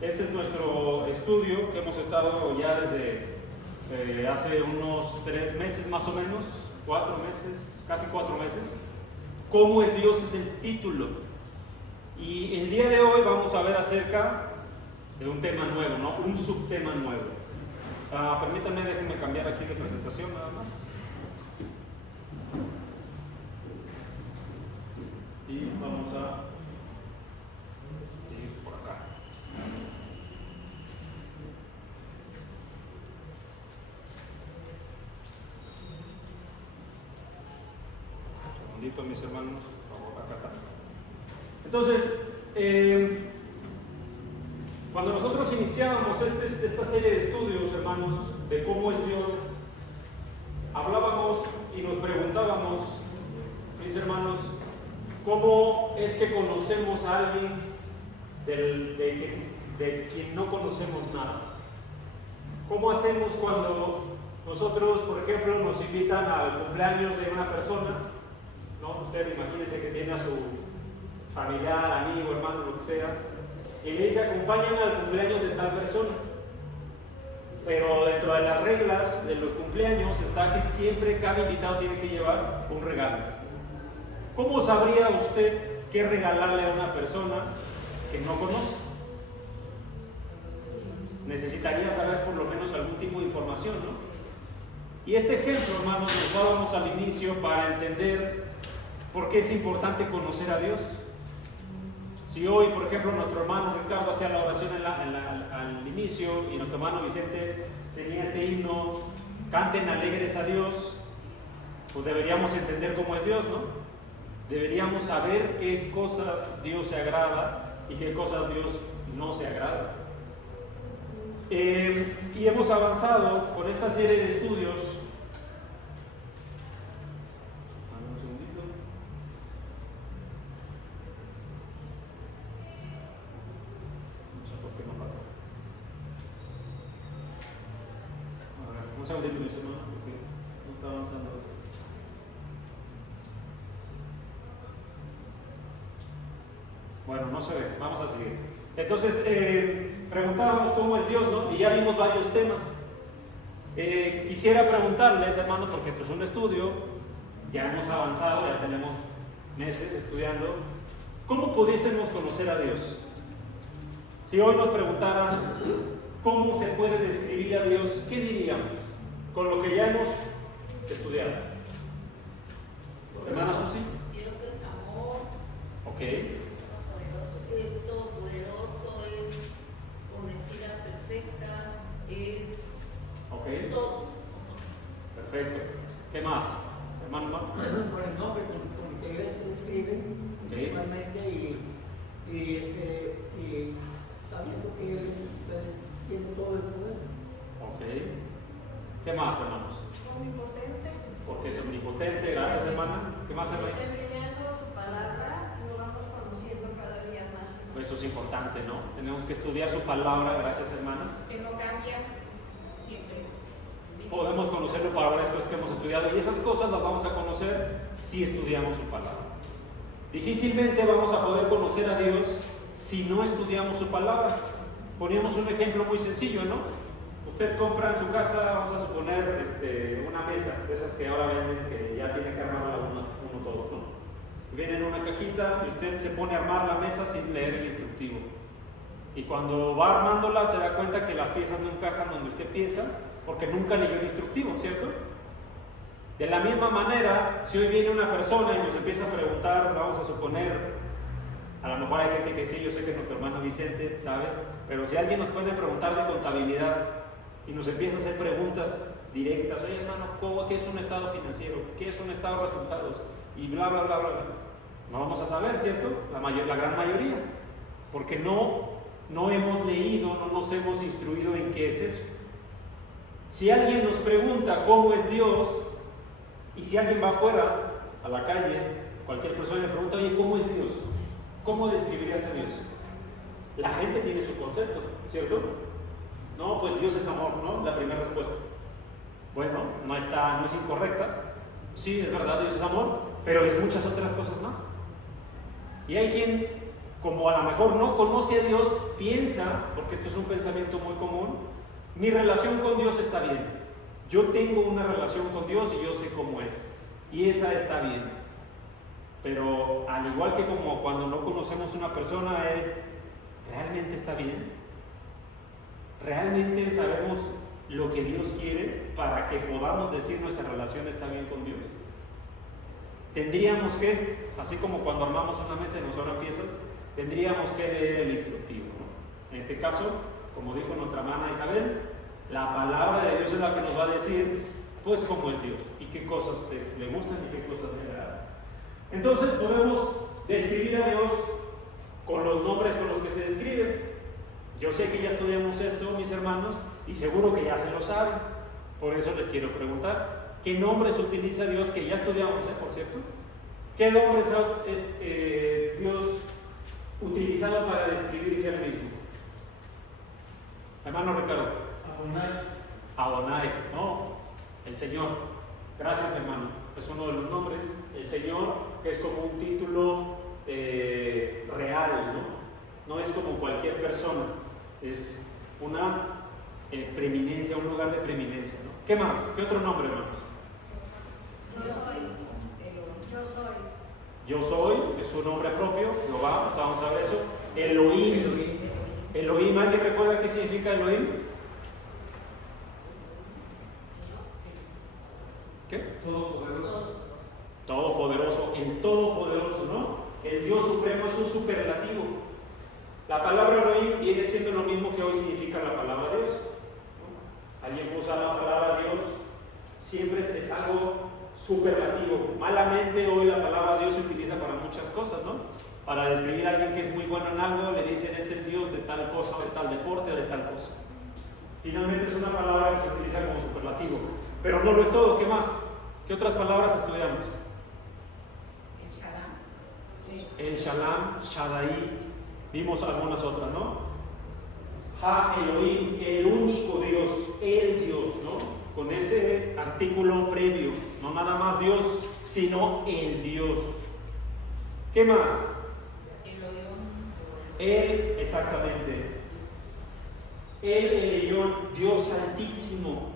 Este es nuestro estudio que hemos estado ya desde hace unos 3 meses más o menos, 4 meses, casi 4 meses. ¿Cómo es Dios? Es el título. Y el día de hoy vamos a ver acerca de un tema nuevo, ¿no? Un subtema nuevo. Permítanme, déjenme cambiar aquí de presentación nada más. Y vamos a ir por acá. Un segundito, mis hermanos. Acá está. Entonces, cuando nosotros iniciábamos esta serie de estudios, hermanos, de cómo es Dios, hablábamos y nos preguntábamos, mis hermanos, ¿cómo es que conocemos a alguien de quien no conocemos nada? ¿Cómo hacemos cuando nosotros, por ejemplo, nos invitan al cumpleaños de una persona? ¿No? Usted imagínese que tiene a su familiar, amigo, hermano, lo que sea, y le dice: acompáñame al cumpleaños de tal persona. Pero dentro de las reglas de los cumpleaños está que siempre cada invitado tiene que llevar un regalo. ¿Cómo sabría usted qué regalarle a una persona que no conoce? Necesitaría saber por lo menos algún tipo de información, ¿no? Y este ejemplo, hermanos, nos dábamos al inicio para entender por qué es importante conocer a Dios. Si hoy, por ejemplo, nuestro hermano Ricardo hacía la oración al inicio y nuestro hermano Vicente tenía este himno, canten alegres a Dios, pues deberíamos entender cómo es Dios, ¿no? Deberíamos saber qué cosas Dios se agrada y qué cosas Dios no se agrada. Y hemos avanzado con esta serie de estudios. Un segundito. No sé por qué no pasa. A ver, un segundito, mis hermanos, porque no está avanzando esto. Bueno, no se ve, vamos a seguir. Entonces, preguntábamos cómo es Dios, ¿no? Y ya vimos varios temas. Quisiera preguntarles, hermano, porque esto es un estudio, ya hemos avanzado, ya tenemos meses estudiando, ¿cómo pudiésemos conocer a Dios? Si hoy nos preguntaran cómo se puede describir a Dios, ¿qué diríamos? Con lo que ya hemos estudiado. Hermana Susi. Dios es amor. Ok. Es todopoderoso, es honestidad perfecta, es todo. Perfecto. ¿Qué más? Hermano. Por el nombre con que él se describe principalmente y sabiendo que él tiene todo el poder. Ok. ¿Qué más, hermanos? Omnipotente. Porque es omnipotente. Gracias, hermana. ¿Qué más, hermano? Enseñando su palabra, lo vamos conociendo cada día más. Eso es importante, ¿no? Tenemos que estudiar su palabra. Gracias, hermana. Que no cambia, siempre es. Podemos conocerlo para varias cosas que hemos estudiado y esas cosas las vamos a conocer si estudiamos su palabra. Difícilmente vamos a poder conocer a Dios si no estudiamos su palabra. Poníamos un ejemplo muy sencillo, ¿no? Usted compra en su casa, vamos a suponer, una mesa, de esas que ahora venden, que ya tiene que armarla uno todo, ¿no? Viene en una cajita y usted se pone a armar la mesa sin leer el instructivo. Y cuando va armándola se da cuenta que las piezas no encajan donde usted piensa, porque nunca leyó el instructivo, ¿cierto? De la misma manera, si hoy viene una persona y nos empieza a preguntar, vamos a suponer, a lo mejor hay gente que sí, yo sé que nuestro hermano Vicente sabe, pero si alguien nos puede preguntar de contabilidad y nos empieza a hacer preguntas directas, oye hermano, ¿qué es un estado financiero? ¿Qué es un estado de resultados? Y bla, bla, bla, bla. No vamos a saber, ¿cierto? La gran mayoría, porque no hemos leído, no nos hemos instruido en qué es eso. Si alguien nos pregunta cómo es Dios, y si alguien va afuera, a la calle, cualquier persona le pregunta, oye, ¿cómo es Dios? ¿Cómo describirías a Dios? La gente tiene su concepto, ¿cierto? No, pues Dios es amor, ¿no? La primera respuesta. Bueno, no es incorrecta. Sí, es verdad, Dios es amor, pero es muchas otras cosas más. Y hay quien como a lo mejor no conoce a Dios, piensa, porque esto es un pensamiento muy común, mi relación con Dios está bien. Yo tengo una relación con Dios y yo sé cómo es. Y esa está bien. Pero al igual que como cuando no conocemos una persona, ¿realmente está bien? ¿Realmente sabemos lo que Dios quiere para que podamos decir nuestra relación está bien con Dios? Tendríamos que, así como cuando armamos una mesa y nos sobran piezas, tendríamos que leer el instructivo, ¿no? En este caso, como dijo nuestra hermana Isabel, la palabra de Dios es la que nos va a decir, pues, cómo es Dios y qué cosas le gustan y qué cosas le agradan. Entonces podemos describir a Dios con los nombres con los que se describe. Yo sé que ya estudiamos esto, mis hermanos, y seguro que ya se lo saben. Por eso les quiero preguntar, ¿qué nombres utiliza Dios? Que ya estudiamos, por cierto. ¿Qué nombres es Dios utilizado para describirse a él mismo? Hermano Ricardo. Adonai. Adonai, ¿no? El Señor. Gracias, hermano. Es uno de los nombres. El Señor, que es como un título real, ¿no? No es como cualquier persona. Es una preeminencia, un lugar de preeminencia, ¿no? ¿Qué más? ¿Qué otro nombre, hermanos? Yo soy. Yo soy. Yo soy, es su nombre propio, Jehová, vamos a ver eso. Elohim. Elohim, ¿alguien recuerda qué significa Elohim? ¿Qué? Todopoderoso. Todopoderoso, el Todopoderoso, ¿no? El Dios Supremo es un superlativo. La palabra Elohim viene siendo lo mismo que hoy significa la palabra Dios, ¿no? Alguien puede usar la palabra Dios, siempre es algo superlativo. Malamente hoy la palabra Dios se utiliza para muchas cosas, ¿no? Para describir a alguien que es muy bueno en algo, le dicen es el Dios de tal cosa, de tal deporte, de tal cosa. Finalmente es una palabra que se utiliza como superlativo. Pero no lo es todo, ¿qué más? ¿Qué otras palabras estudiamos? El Shalom. Sí. El Shalom, Shaddai, vimos algunas otras, ¿no? Ha Elohim, el único Dios, el Dios, ¿no? Con ese artículo previo, no nada más Dios, sino el Dios. ¿Qué más? Él, exactamente. El Elyon, Dios Altísimo.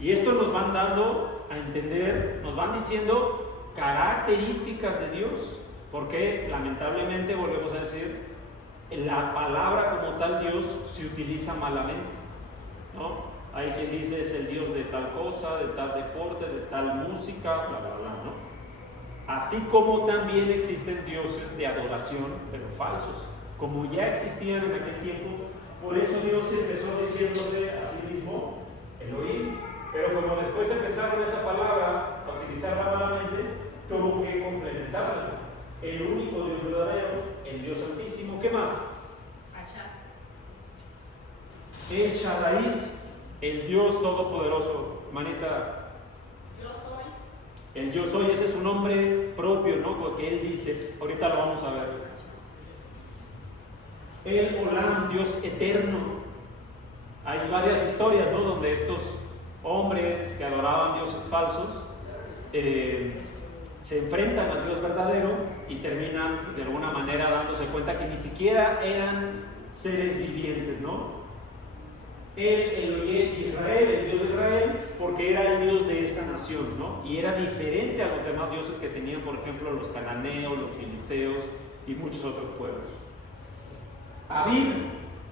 Y esto nos van dando a entender, nos van diciendo características de Dios, porque lamentablemente, volvemos a decir, la palabra como tal Dios se utiliza malamente, ¿no? Hay quien dice es el Dios de tal cosa, de tal deporte, de tal música, bla, bla, bla, ¿no? Así como también existen dioses de adoración, pero falsos, como ya existían en aquel tiempo. Por eso Dios empezó diciéndose a sí mismo Elohim, pero como después empezaron esa palabra a utilizarla malamente, tuvo que complementarla. El único Dios verdadero, el Dios Altísimo. ¿Qué más? El Shaddai, el Dios Todopoderoso. Hermanita, Yo soy. el yo soy, ese es su nombre propio, ¿no? Porque él dice, ahorita lo vamos a ver. El Olam, Dios eterno. Hay varias historias, ¿no? Donde estos hombres que adoraban dioses falsos se enfrentan al Dios verdadero y terminan, pues, de alguna manera dándose cuenta que ni siquiera eran seres vivientes, ¿no? El Israel, el Dios de Israel, porque era el Dios de esa nación, ¿no? Y era diferente a los demás dioses que tenían, por ejemplo, los cananeos, los filisteos y muchos otros pueblos. Abib,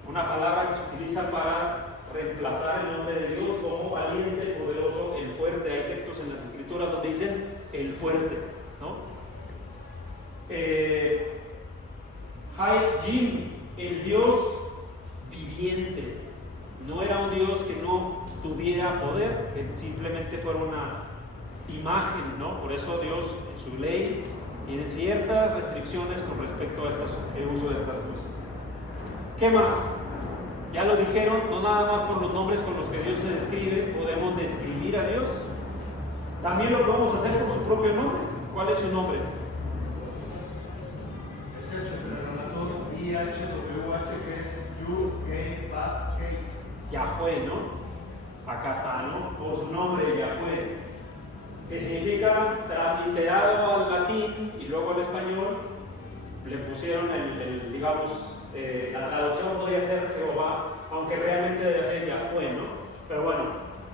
una palabra que se utiliza para reemplazar el nombre de Dios como valiente, poderoso, el fuerte. Hay textos en las escrituras donde dicen el fuerte, ¿no? Hai-Jim, el Dios viviente. No era un Dios que no tuviera poder, que simplemente fuera una imagen, ¿no? Por eso Dios en su ley tiene ciertas restricciones con respecto a el uso de estas cosas. ¿Qué más? Ya lo dijeron, no nada más por los nombres con los que Dios se describe, podemos describir a Dios. También lo podemos hacer por su propio nombre. ¿Cuál es su nombre? Es el relator IHWH, que es Yu-Hei-Ba-Hei. Yahweh, ¿no? Acá está, ¿no? Por su nombre, Yahweh, que significa, transliterado al latín y luego al español, le pusieron digamos, la traducción podría ser Jehová, aunque realmente debe ser Yahweh, ¿no? Pero bueno,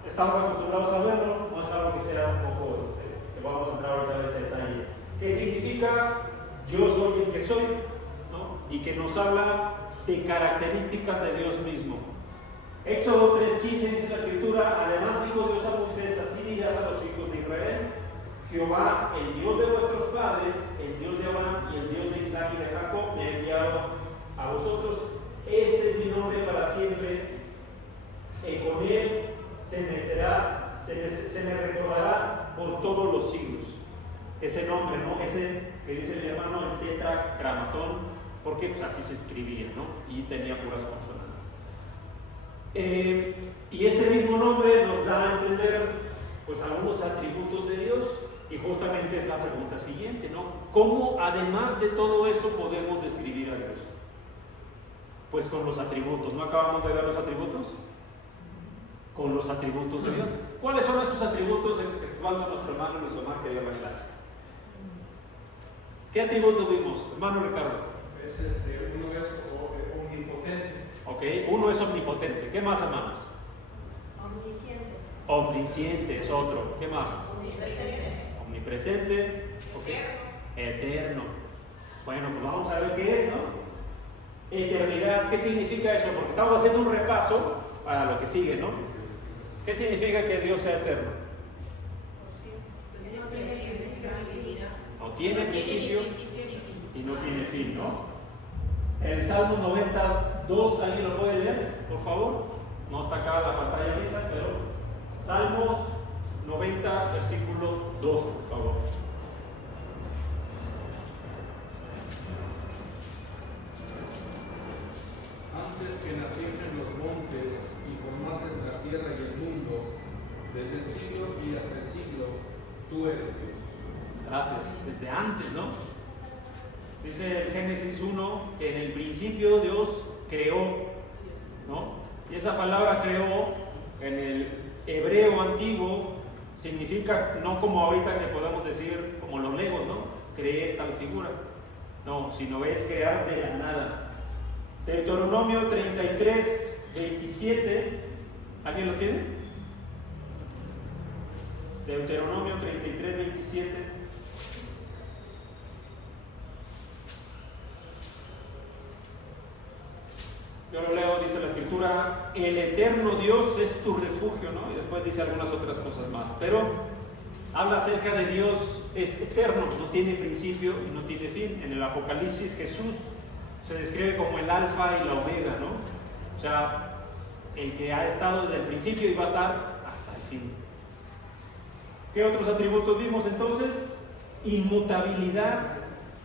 estamos acostumbrados a verlo, no es algo que sea un poco, que vamos a entrar ahorita en ese detalle. ¿Qué significa yo soy el que soy? ¿No? Y que nos habla de características de Dios mismo. Éxodo 3:15 dice la escritura: además dijo Dios a Moisés, así dirás a los hijos de Israel: Jehová, el Dios de vuestros padres, el Dios de Abraham y el Dios de Isaac y de Jacob, me ha enviado a vosotros. Este es mi nombre para siempre, y con él se me recordará por todos los siglos. Ese nombre, ¿no? Ese que dice mi hermano, el tetragramatón, porque pues así se escribía, ¿no? Y tenía puras consonantes. Y este mismo nombre nos da a entender pues algunos atributos de Dios, y justamente es la pregunta siguiente, ¿no? ¿Cómo además de todo eso podemos describir a Dios? Pues con los atributos. ¿No acabamos de ver los atributos? Con los atributos de Dios. ¿Cuáles son esos atributos exceptuando a nuestro hermano Luis Omar que dio la clase? ¿Qué atributos vimos, hermano Ricardo? Uno es omnipotente. Ok, uno es omnipotente. ¿Qué más, hermanos? Omnisciente. Omnisciente es otro. ¿Qué más? Omnipresente. Omnipresente. Okay. Eterno. Bueno, pues vamos a ver qué es, ¿no? Eternidad. ¿Qué significa eso? Porque estamos haciendo un repaso para lo que sigue, ¿no? ¿Qué significa que Dios sea eterno? No tiene principio ni fin. No tiene principio y no tiene fin, ¿no? El Salmo 92, ¿alguien lo puede leer, por favor? No está acá en la pantalla ahorita, pero Salmo 90, versículo 2, por favor. Antes que naciesen los montes y formases la tierra y el mundo, desde el siglo y hasta el siglo, tú eres Dios. Gracias, desde antes, ¿no? Dice en Génesis 1 que en el principio Dios creó, ¿no? Y esa palabra creó en el hebreo antiguo significa no como ahorita que podemos decir como los legos, ¿no? Creé tal figura. No, sino es crear de la nada. Deuteronomio 33, 27. ¿Alguien lo tiene? Deuteronomio 33, 27. Yo lo leo, dice la escritura: el eterno Dios es tu refugio, ¿no? Y después dice algunas otras cosas más, pero habla acerca de Dios, es eterno, no tiene principio y no tiene fin. En el Apocalipsis Jesús se describe como el alfa y la omega, ¿no? O sea, el que ha estado desde el principio y va a estar hasta el fin. ¿Qué otros atributos vimos entonces? Inmutabilidad.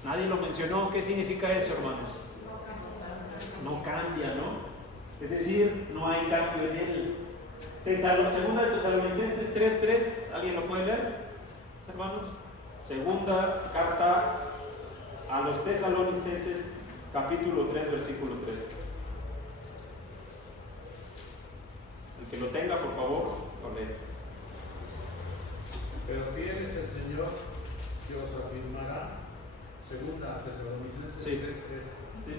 Nadie lo mencionó. ¿Qué significa eso, hermanos? No cambia, ¿no? Es decir, no hay cambio en él. Segunda de Tesalonicenses 3:3, ¿alguien lo puede leer, hermanos? Segunda carta a los Tesalonicenses, capítulo 3, versículo 3. El que lo tenga, por favor, lo lee. Pero fiel es el Señor que os afirmará. Segunda Tesalonicenses 3:3. Sí.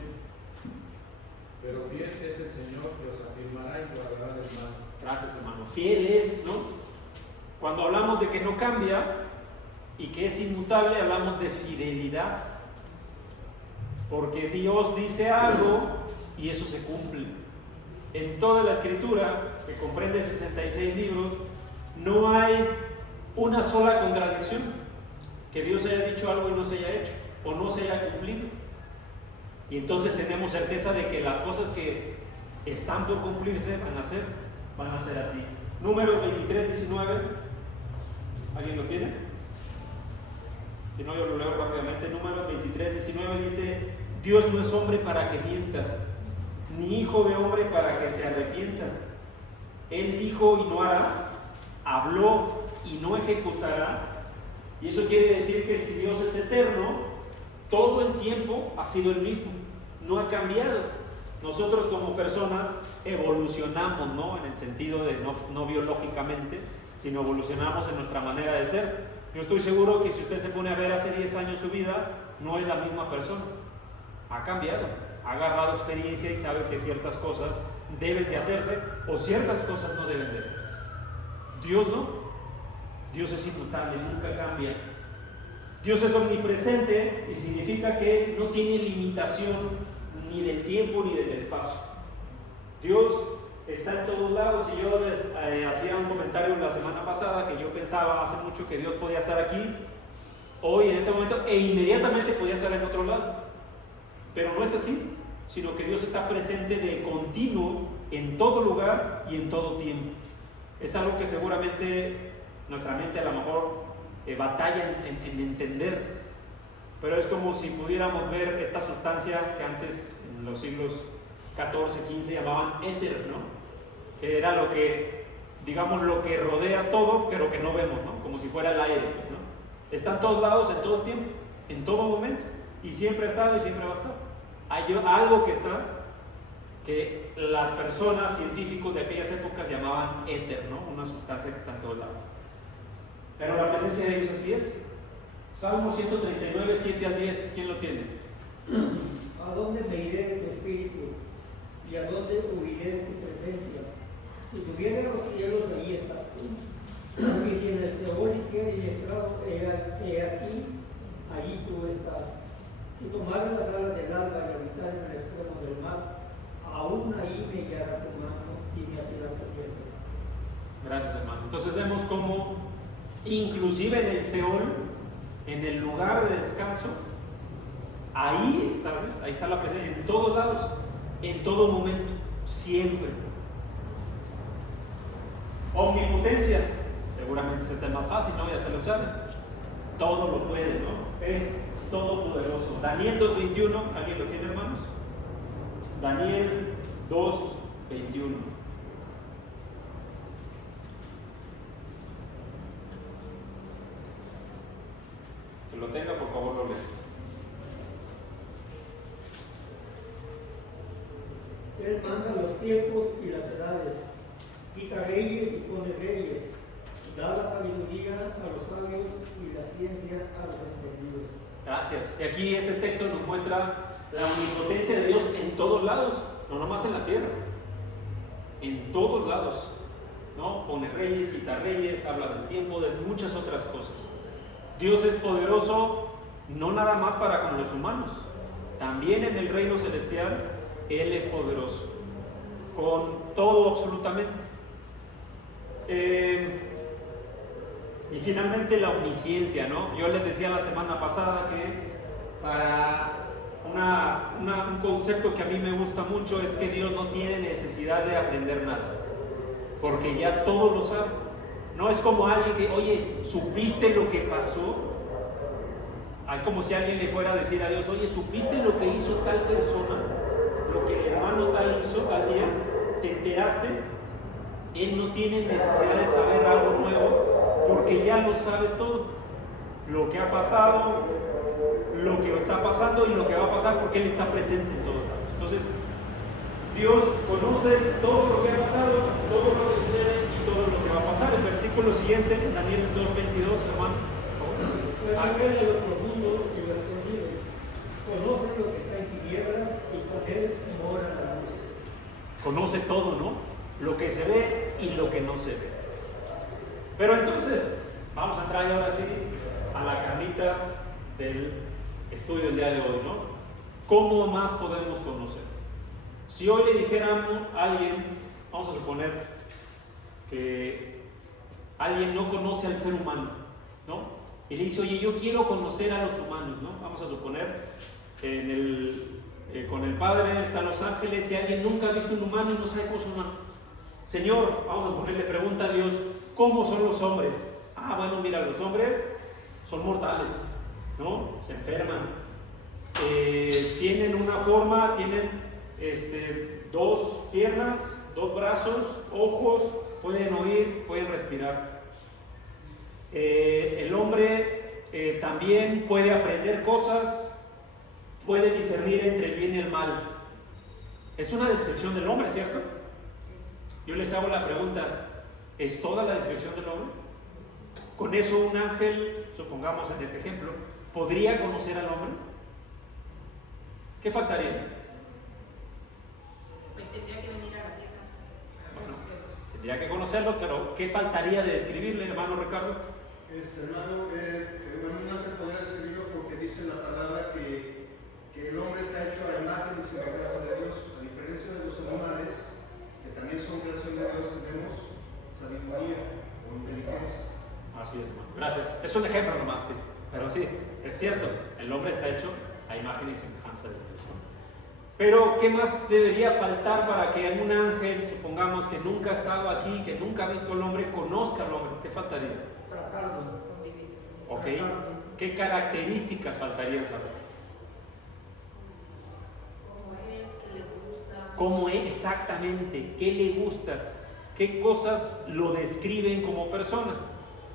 Pero fiel es el Señor que os afirmará y guardará del mal. Gracias, hermano. Fiel es, ¿no? Cuando hablamos de que no cambia y que es inmutable, hablamos de fidelidad. Porque Dios dice algo y eso se cumple. En toda la Escritura, que comprende 66 libros, no hay una sola contradicción. Que Dios haya dicho algo y no se haya hecho, o no se haya cumplido. Y entonces tenemos certeza de que las cosas que están por cumplirse van a ser así. Números 23, 19. ¿Alguien lo tiene? Si no, yo lo leo rápidamente. Números 23, 19 dice: Dios no es hombre para que mienta, ni hijo de hombre para que se arrepienta. Él dijo y no hará, habló y no ejecutará. Y eso quiere decir que si Dios es eterno, todo el tiempo ha sido el mismo, no ha cambiado. Nosotros como personas evolucionamos, ¿no? En el sentido de no biológicamente, sino evolucionamos en nuestra manera de ser. Yo estoy seguro que si usted se pone a ver hace 10 años su vida, no es la misma persona. ha cambiado, ha agarrado experiencia y sabe que ciertas cosas deben de hacerse o ciertas cosas no deben de hacerse. Dios no. Dios es inmutable, nunca cambia. Dios es omnipresente y significa que no tiene limitación ni del tiempo ni del espacio. Dios está en todos lados y yo les hacía un comentario la semana pasada que yo pensaba hace mucho que Dios podía estar aquí, hoy, en este momento, e inmediatamente podía estar en otro lado. Pero no es así, sino que Dios está presente de continuo en todo lugar y en todo tiempo. Es algo que seguramente nuestra mente a lo mejor batalla en entender, pero es como si pudiéramos ver esta sustancia que antes, en los siglos 14, 15, llamaban éter, ¿no? Que era lo que, digamos, lo que rodea todo, pero que no vemos, ¿no? Como si fuera el aire, pues, ¿no? Está en todos lados, en todo tiempo, en todo momento, y siempre ha estado y siempre va a estar. Hay algo que está, que las personas científicos de aquellas épocas llamaban éter, ¿no? Una sustancia que está en todos lados. Pero la presencia de Dios así es. Salmo 139, 7 al 10, ¿quién lo tiene? ¿A dónde me iré de tu espíritu? ¿Y a dónde huiré de tu presencia? Si subiera a los cielos, allí estás tú. Y si en el Seol hiciera mi estrado, he aquí, allí tú estás. Si tomara las alas del alba y habitar en el extremo del mar, aún ahí me guiará tu mano y me asirá tu diestra. Gracias, hermano. Entonces vemos cómo, inclusive en el Seol, en el lugar de descanso, ahí está la presencia, en todos lados, en todo momento, siempre. Omnipotencia, seguramente es el tema más fácil, ¿no? Ya se lo saben. Todo lo puede, ¿no? Es todopoderoso. Daniel 2:21, ¿alguien lo tiene, hermanos? Daniel 2:21. Que lo tenga, por favor, lo leo. Él manda los tiempos y las edades, quita reyes y pone reyes, da la sabiduría a los sabios y la ciencia a los entendidos. Gracias. Y aquí este texto nos muestra la omnipotencia de Dios en todos lados, no nomás en la tierra, en todos lados, ¿no? Pone reyes, quita reyes, habla del tiempo, de muchas otras cosas. Dios es poderoso no nada más para con los humanos, también en el reino celestial Él es poderoso, con todo absolutamente. Y finalmente la omnisciencia, ¿no? Yo les decía la semana pasada que para un concepto que a mí me gusta mucho es que Dios no tiene necesidad de aprender nada, porque ya todo lo sabe. No es como alguien que, oye, ¿supiste lo que pasó? Hay como si alguien le fuera a decir a Dios, oye, ¿supiste lo que hizo tal persona? Lo que el hermano tal hizo tal día, ¿te enteraste? Él no tiene necesidad de saber algo nuevo, porque ya lo sabe todo. Lo que ha pasado, lo que está pasando y lo que va a pasar, porque Él está presente en todos lados. Entonces, Dios conoce todo lo que ha pasado, todo lo que sucede y todo lo que va a pasar. El versículo siguiente, Daniel 2:22, hermano. Puede ver lo profundo y lo escondido. Conoce lo que está en tinieblas y con Él mora la luz. Conoce todo, ¿no? Lo que se ve y lo que no se ve. Pero entonces, vamos a entrar ahora sí a la carnita del estudio del día de hoy, ¿no? ¿Cómo más podemos conocer? Si hoy le dijéramos a alguien, vamos a suponer que alguien no conoce al ser humano, ¿no? Y le dice, oye, yo quiero conocer a los humanos, ¿no? Vamos a suponer, con el Padre está en Los Ángeles, si alguien nunca ha visto un humano y no sabe cómo es un humano. Señor, vamos a suponer, le pregunta a Dios, ¿cómo son los hombres? Ah, bueno, mira, los hombres son mortales, ¿no? Se enferman, tienen una forma, tienen dos piernas, dos brazos, ojos, pueden oír, pueden respirar. El hombre también puede aprender cosas, puede discernir entre el bien y el mal. Es una descripción del hombre, ¿cierto? Yo les hago la pregunta, ¿es toda la descripción del hombre? Con eso un ángel, supongamos en este ejemplo, ¿podría conocer al hombre? ¿Qué faltaría? Pues tendría que venir a la tierra para Bueno, conocerlo. tendría que conocerlo, pero ¿qué faltaría de describirle, hermano Ricardo? Hermano, un ángel podría describirlo porque dice la palabra que el hombre está hecho a la imagen y semejanza de Dios. A diferencia de los animales, que también son creación de Dios, tenemos sabiduría o inteligencia. Así es, hermano. Gracias. Es un ejemplo nomás, sí. Pero sí, es cierto, el hombre está hecho a imagen y semejanza de Dios, ¿no? Pero, ¿qué más debería faltar para que un ángel, supongamos que nunca ha estado aquí, que nunca ha visto al hombre, conozca al hombre? ¿Qué faltaría? Tratarlo. Convivir. ¿Ok? ¿Qué características faltarían saber? Cómo es, qué le gusta. ¿Cómo es exactamente? ¿Qué le gusta? ¿Qué cosas lo describen como persona?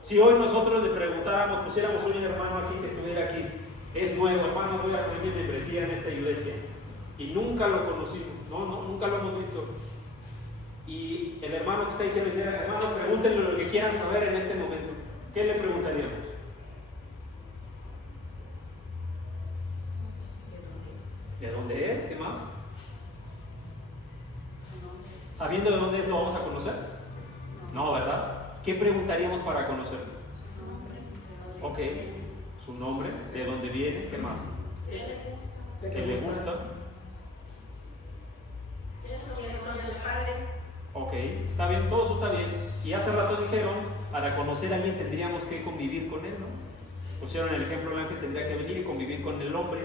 Si hoy nosotros le preguntáramos, pusiéramos un hermano aquí que estuviera aquí, es nuevo, hermano, voy a pedir membresía en esta iglesia, y nunca lo conocimos, nunca lo hemos visto. Y el hermano que está diciendo, hermano, pregúntenle lo que quieran saber en este momento. ¿Qué le preguntaríamos? ¿De dónde es? ¿Qué más? ¿Sabiendo de dónde es lo vamos a conocer? No, ¿verdad? ¿Qué preguntaríamos para conocerlo? Ok, su nombre, de dónde viene, ¿qué más? ¿Qué le gusta? ¿Quiénes son sus padres? Ok, está bien, todo eso está bien. Y hace rato dijeron, para conocer a alguien tendríamos que convivir con él, ¿no? Pusieron el ejemplo, el ángel tendría que venir y convivir con el hombre,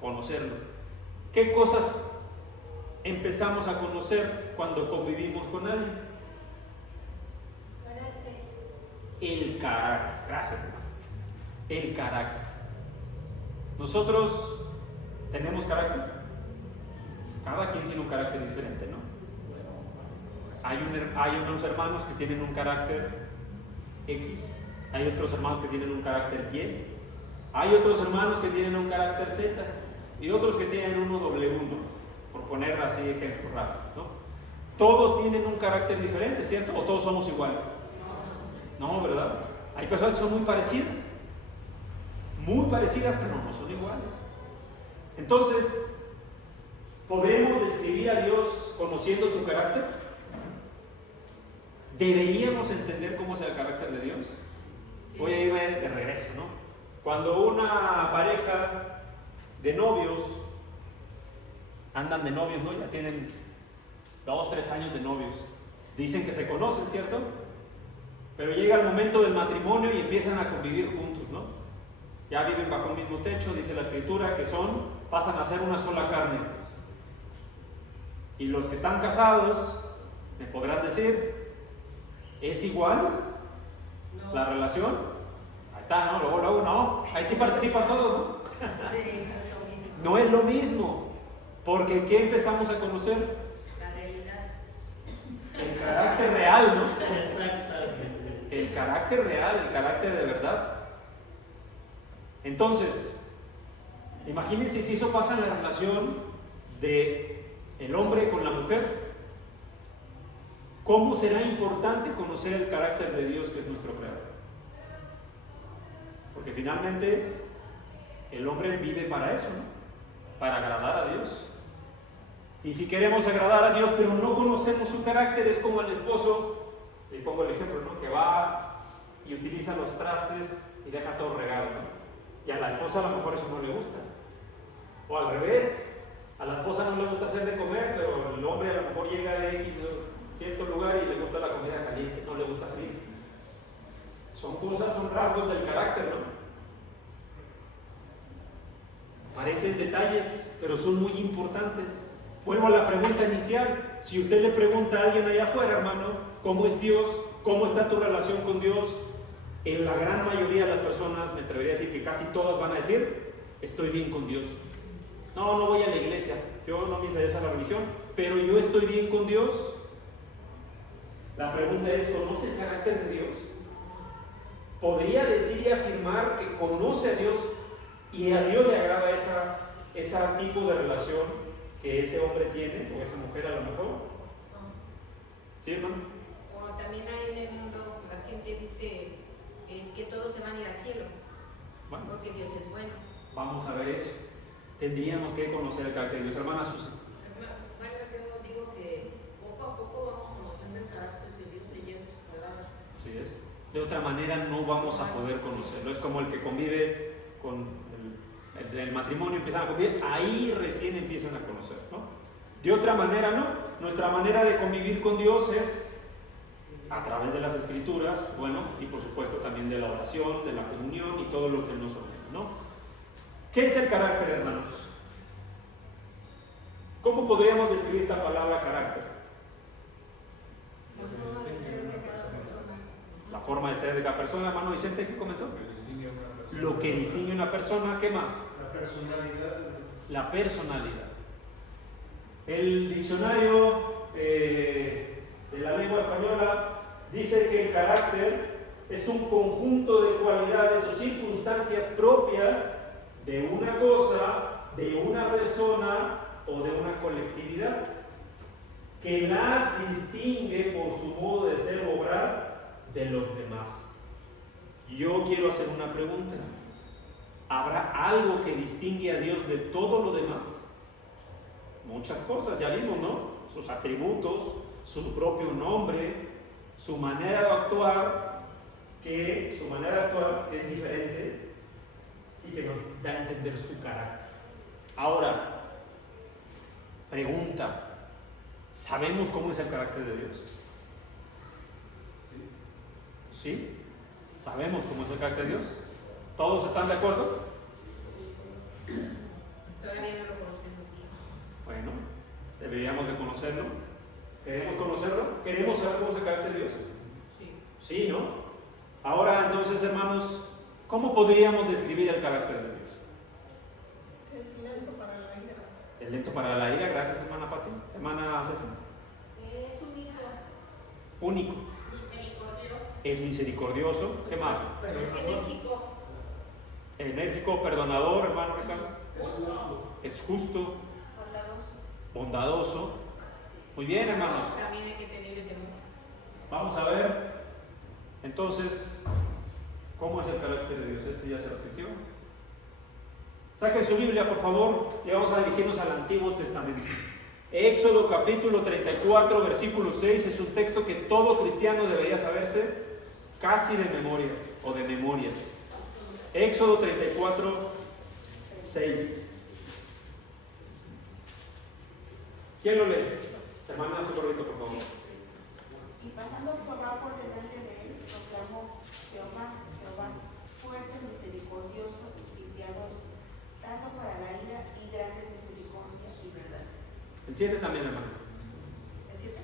conocerlo. ¿Qué cosas empezamos a conocer cuando convivimos con alguien? El carácter. Gracias, hermano. El carácter. Nosotros tenemos carácter. Cada quien tiene un carácter diferente, ¿no? Hay unos hermanos que tienen un carácter X, hay otros hermanos que tienen un carácter Y, hay otros hermanos que tienen un carácter Z y otros que tienen uno W, ¿no? Por poner así ejemplos rápidos, ¿no? Todos tienen un carácter diferente, ¿cierto? ¿O todos somos iguales? No, ¿verdad? Hay personas que son muy parecidas, pero no son iguales. Entonces, ¿podremos describir a Dios conociendo su carácter? ¿Deberíamos entender cómo es el carácter de Dios? Voy a irme de regreso, ¿no? Cuando una pareja de novios andan de novios, ¿no? Ya tienen 2, 3 años de novios. Dicen que se conocen, ¿cierto? Pero llega el momento del matrimonio y empiezan a convivir juntos, ¿no? Ya viven bajo el mismo techo, dice la Escritura, que pasan a ser una sola carne. Y los que están casados me podrán decir, ¿es igual la relación? Ahí está, ¿no? Luego, no. Ahí sí participan todos, ¿no? Sí, es lo mismo. No es lo mismo. Porque ¿qué empezamos a conocer? La realidad. El carácter real, ¿no? Exactamente. El carácter real, el carácter de verdad. Entonces, imagínense si eso pasa en la relación de el hombre con la mujer. ¿Cómo será importante conocer el carácter de Dios que es nuestro creador? Porque finalmente el hombre vive para eso, ¿no? Para agradar a Dios. Y si queremos agradar a Dios pero no conocemos su carácter, es como el esposo, le pongo el ejemplo, ¿no? Que va y utiliza los trastes y deja todo regado, ¿no? Y a la esposa a lo mejor eso no le gusta. O al revés, a la esposa no le gusta hacer de comer, pero el hombre a lo mejor llega de X cierto lugar y le gusta la comida caliente, no le gusta frío. Son rasgos del carácter, ¿no? Parecen detalles, pero son muy importantes. Vuelvo a la pregunta inicial. Si usted le pregunta a alguien allá afuera, hermano, ¿cómo es Dios? ¿Cómo está tu relación con Dios? En la gran mayoría de las personas, me atrevería a decir que casi todas van a decir, estoy bien con Dios. No voy a la iglesia, yo no me interesa la religión, pero yo estoy bien con Dios. La pregunta es, ¿conoce el carácter de Dios? ¿Podría decir y afirmar que conoce a Dios y a Dios le agrada ese tipo de relación que ese hombre tiene o esa mujer a lo mejor? ¿Sí, hermano? O también hay en el mundo, la gente dice que todos se van a ir al cielo, Bueno, porque Dios es bueno. vamos a ver eso. tendríamos que conocer el carácter de Dios. Hermana Susan. Yo digo que poco a poco vamos conociendo el carácter de Dios leyendo su palabra. Así es. De otra manera no vamos a poder conocerlo. Es como el que convive con el matrimonio, empiezan a convivir, ahí recién empiezan a conocer, ¿no? De otra manera no. Nuestra manera de convivir con Dios es a través de las Escrituras, bueno, y por supuesto también de la oración, de la comunión y todo lo que nos ordena, ¿no? ¿Qué es el carácter, hermanos? ¿Cómo podríamos describir esta palabra carácter? La forma de ser de cada persona. La forma de ser de cada persona, hermano Vicente, ¿qué comentó? Lo que distingue a una persona, ¿qué más? La personalidad. La personalidad. El diccionario de la lengua española dice que el carácter es un conjunto de cualidades o circunstancias propias de una cosa, de una persona o de una colectividad, que las distingue por su modo de ser o obrar de los demás. Yo quiero hacer una pregunta. ¿Habrá algo que distingue a Dios de todo lo demás? Muchas cosas, ya vimos, ¿no? Sus atributos, su propio nombre, su manera de actuar, que es diferente y que nos da a entender su carácter. Ahora, pregunta, ¿sabemos cómo es el carácter de Dios? ¿Sí? ¿Sabemos cómo es el carácter de Dios? ¿Todos están de acuerdo? Todavía no lo conocemos bien. Bueno, deberíamos de conocerlo. ¿Queremos conocerlo? ¿Queremos saber cómo es el carácter de Dios? Sí. Sí, ¿no? Ahora entonces, hermanos, ¿cómo podríamos describir el carácter de Dios? Es lento para la ira. Es lento para la ira, gracias hermana Pati. Hermana Ceci. Es único. Único. Misericordioso. Es misericordioso. ¿Qué más? Es enérgico. Enérgico, perdonador, hermano Ricardo. Es justo, bondadoso. Muy bien, hermanos. También hay que tener el temor. Vamos a ver, entonces, ¿cómo es el carácter de Dios? Este ya se repitió. Saquen su Biblia, por favor, y vamos a dirigirnos al Antiguo Testamento. Éxodo capítulo 34, versículo 6, es un texto que todo cristiano debería saberse casi de memoria o de memoria. Éxodo 34, 6. ¿Quién lo lee? Hermana Socorrito, por favor. Y pasando Jehová por delante de él, proclamó: Jehová, Jehová, fuerte, misericordioso y piadoso, tardo para la ira y grande misericordia y verdad. El 7 también, hermano. ¿El 7?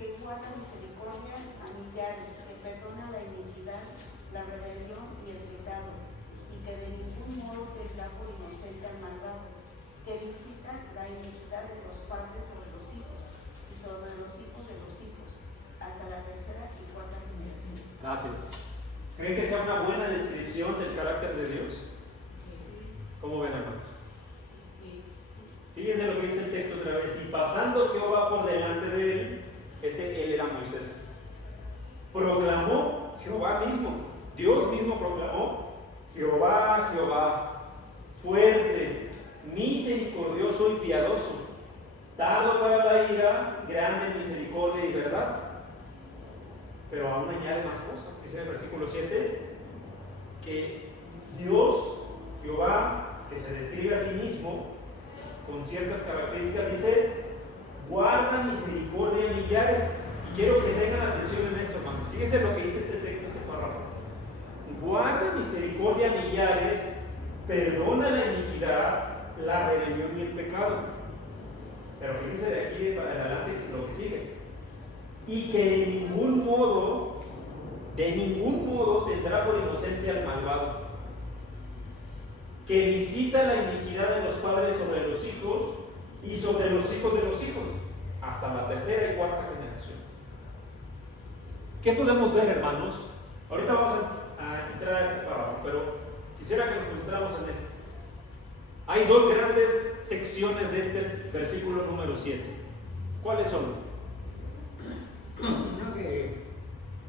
Que guarda misericordia a millares, que perdona la iniquidad, la rebelión y el pecado, y que de ningún modo tendrá por inocente al malvado, que visita la iniquidad de los padres sobre los hijos y sobre los hijos de los hijos, hasta la tercera y cuarta generación. Gracias. ¿Creen que sea una buena descripción del carácter de Dios? ¿Cómo ven, hermano? Sí. Fíjense lo que dice el texto otra vez. Y pasando Jehová por delante de él, él era Moisés, proclamó Jehová mismo, Dios mismo proclamó: Jehová, Jehová, fuerte, misericordioso y piadoso, tardo para la ira, grande en misericordia y verdad. Pero aún añade más cosas. Dice en el versículo 7 que Dios, Jehová, que se describe a sí mismo con ciertas características, dice: guarda misericordia en millares. Y quiero que tengan atención en esto, hermano. Fíjense lo que dice este texto, este párrafo. Guarda misericordia en millares, perdona la iniquidad, la rebelión y el pecado. Pero fíjense de aquí para adelante lo que sigue. Y que de ningún modo tendrá por inocente al malvado, que visita la iniquidad de los padres sobre los hijos y sobre los hijos de los hijos, hasta la tercera y cuarta generación. ¿Qué podemos ver, hermanos? Ahorita vamos a entrar a este párrafo, pero quisiera que nos concentráramos en esto. Hay dos grandes secciones de este versículo número 7. ¿Cuáles son? Uno que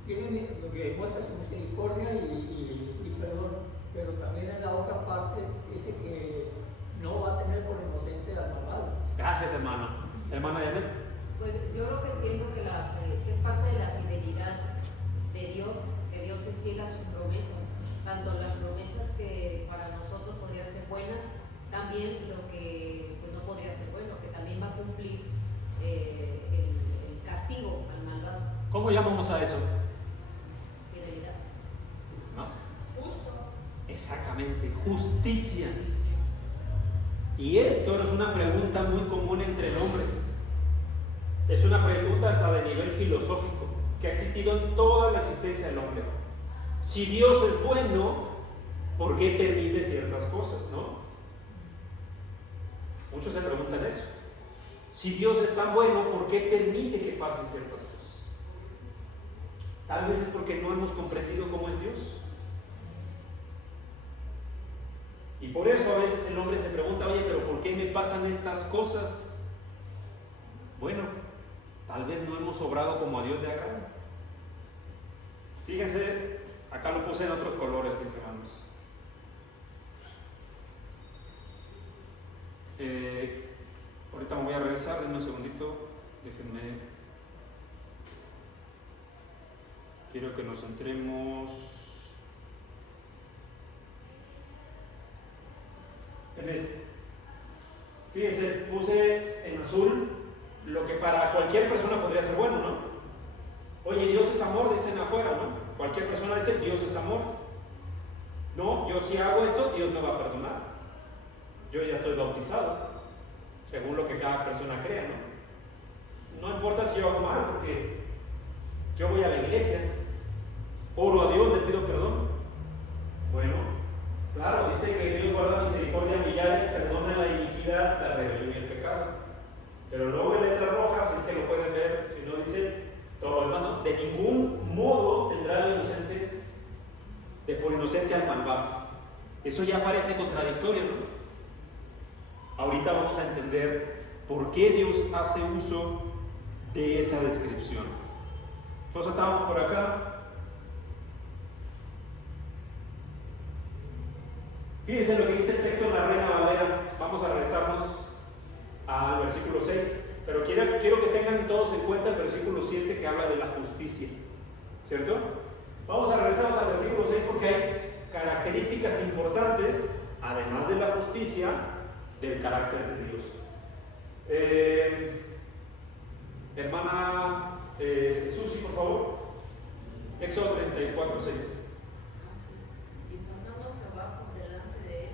tiene lo que muestra su misericordia y perdón. pero también en la otra parte dice que no va a tener por inocente al malvado. Gracias, hermano. Hermana Janet. Pues yo lo que entiendo que es parte de la fidelidad de Dios, que Dios es fiel a sus promesas, tanto las promesas que para nosotros podrían ser buenas, también lo que pues, no podría ser bueno, que también va a cumplir el castigo al malvado. ¿Cómo llamamos a eso? Fidelidad. ¿Más? Justo. Exactamente, justicia. Y esto es una pregunta muy común entre el hombre. Es una pregunta hasta de nivel filosófico, que ha existido en toda la existencia del hombre. Si Dios es bueno, ¿por qué permite ciertas cosas, no? Muchos se preguntan eso. Si Dios es tan bueno, ¿por qué permite que pasen ciertas cosas? Tal vez es porque no hemos comprendido cómo es Dios. Y por eso a veces el hombre se pregunta, oye, pero ¿por qué me pasan estas cosas? Bueno, tal vez no hemos obrado como a Dios le agrada. Fíjense, acá lo puse en otros colores, mis hermanos. Ahorita me voy a regresar, denme un segundito, déjenme. Quiero que nos centremos en este. Fíjense, puse en azul lo que para cualquier persona podría ser bueno, ¿no? Oye, Dios es amor, dicen afuera, ¿no? Cualquier persona dice, Dios es amor. No, yo si hago esto, Dios me va a perdonar. Yo ya estoy bautizado, según lo que cada persona crea, ¿no? No importa si yo hago mal, porque yo voy a la iglesia, oro a Dios, le pido perdón. Bueno, claro, dice que Dios guarda misericordia a millares, perdona la iniquidad, la rebelión y el pecado. Pero luego en letras rojas, si es que lo pueden ver, si no dice todo el mando, de ningún modo tendrá el inocente de por inocente al malvado. Eso ya parece contradictorio, ¿no? Ahorita vamos a entender por qué Dios hace uso de esa descripción. Entonces estábamos por acá. Fíjense lo que dice el texto en la Reina Valera. Vamos a regresarnos al versículo 6, pero quiero que tengan todos en cuenta el versículo 7 que habla de la justicia, ¿cierto? Vamos a regresarnos al versículo 6 porque hay características importantes, además de la justicia, del carácter de Dios. Hermana Susi, por favor. Éxodo 34, 6. Y pasando Jehová por delante de él,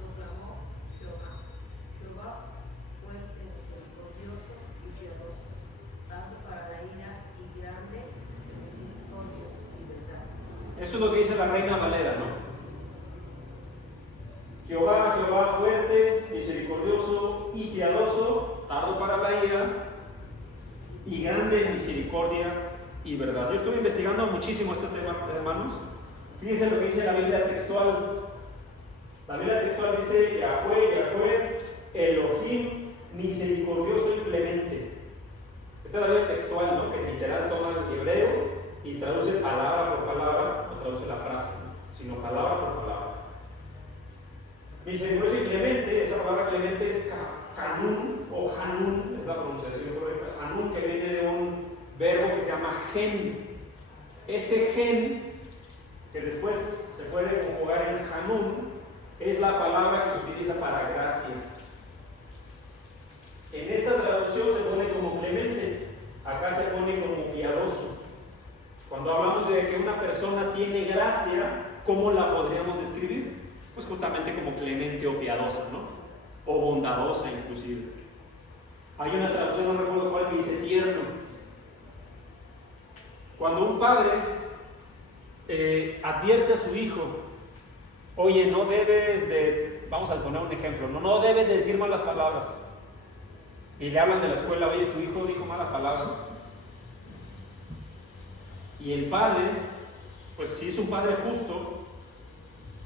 proclamó Jehová fuerte, misericordioso y piadoso, tanto para la ira y grande en misericordia y verdad. Eso es lo que dice la Reina Valera, ¿no? Jehová fuerte, misericordioso y piadoso, tardo para la ira y grande en misericordia y verdad. Yo estuve investigando muchísimo este tema, hermanos. Fíjense lo que dice la Biblia textual. La Biblia textual dice Yahweh, Elohim, misericordioso y clemente. Esta es la Biblia textual, ¿no? Que literal toma el hebreo y traduce palabra por palabra, no traduce la frase, sino palabra por palabra. Misericordioso y clemente, esa palabra clemente es Hanun o Hanun, es la pronunciación correcta. Hanun, que viene de un verbo que se llama gen. Ese gen, que después se puede conjugar en Hanun, es la palabra que se utiliza para gracia. En esta traducción se pone como clemente, acá se pone como piadoso. Cuando hablamos de que una persona tiene gracia, ¿cómo la podríamos describir? Pues justamente como clemente o piadosa, ¿no? O bondadosa inclusive. Hay una traducción, no recuerdo cuál, que dice tierno. Cuando un padre advierte a su hijo, oye, no debes de, vamos a poner un ejemplo, no debes de decir malas palabras. Y le hablan de la escuela, oye, tu hijo dijo malas palabras. Y el padre, pues si es un padre justo,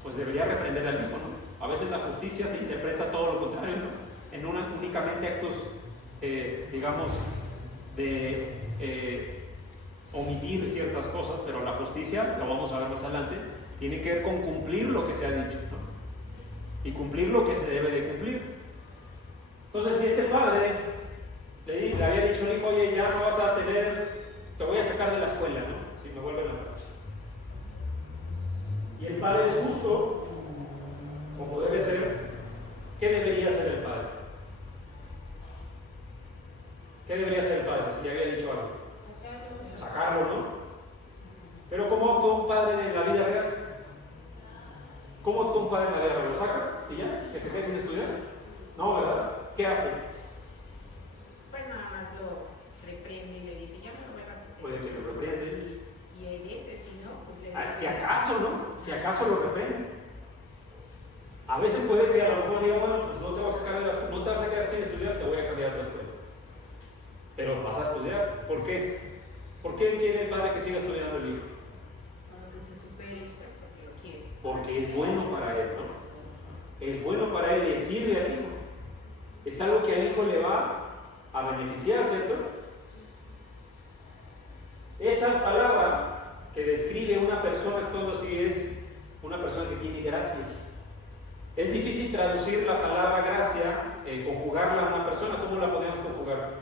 pues debería reprender al hijo, ¿no? A veces la justicia se interpreta todo lo contrario, ¿no? En únicamente actos, digamos, de omitir ciertas cosas, pero la justicia, lo vamos a ver más adelante, Tiene que ver con cumplir lo que se ha dicho, ¿no? Y cumplir lo que se debe de cumplir. Entonces, si este padre le había dicho al hijo, oye, ya no vas a tener, te voy a sacar de la escuela, ¿no? Si me vuelven a hablar. Y el padre es justo, como debe ser. ¿Qué debería hacer el padre? ¿Qué debería hacer el padre si le había dicho algo? Sacarlo, ¿no? Pero ¿cómo actúa un padre en la vida real? ¿Cómo actúa un padre en la vida real? ¿Lo saca y ya? ¿Que se quede sin estudiar? No, ¿verdad? ¿Qué hace? Pues nada más lo reprende y le dice, ya no lo me vas a hacer. Puede que lo reprende. Y en ese, si no, pues le dice. Si acaso, ¿no? Si acaso lo reprende. A veces puede que a lo mejor diga, bueno, pues no te vas a quedar sin estudiar, te voy a cambiar a otra escuela. Pero vas a estudiar. ¿Por qué? ¿Por qué quiere el padre que siga estudiando el hijo? Para que se supere, pues porque lo quiere. Porque es bueno para él, ¿no? Es bueno para él, le sirve al hijo. Es algo que al hijo le va a beneficiar, ¿cierto? Esa palabra que describe una persona actuando así es una persona que tiene gracia. Es difícil traducir la palabra gracia, conjugarla a una persona. ¿Cómo la podemos conjugar?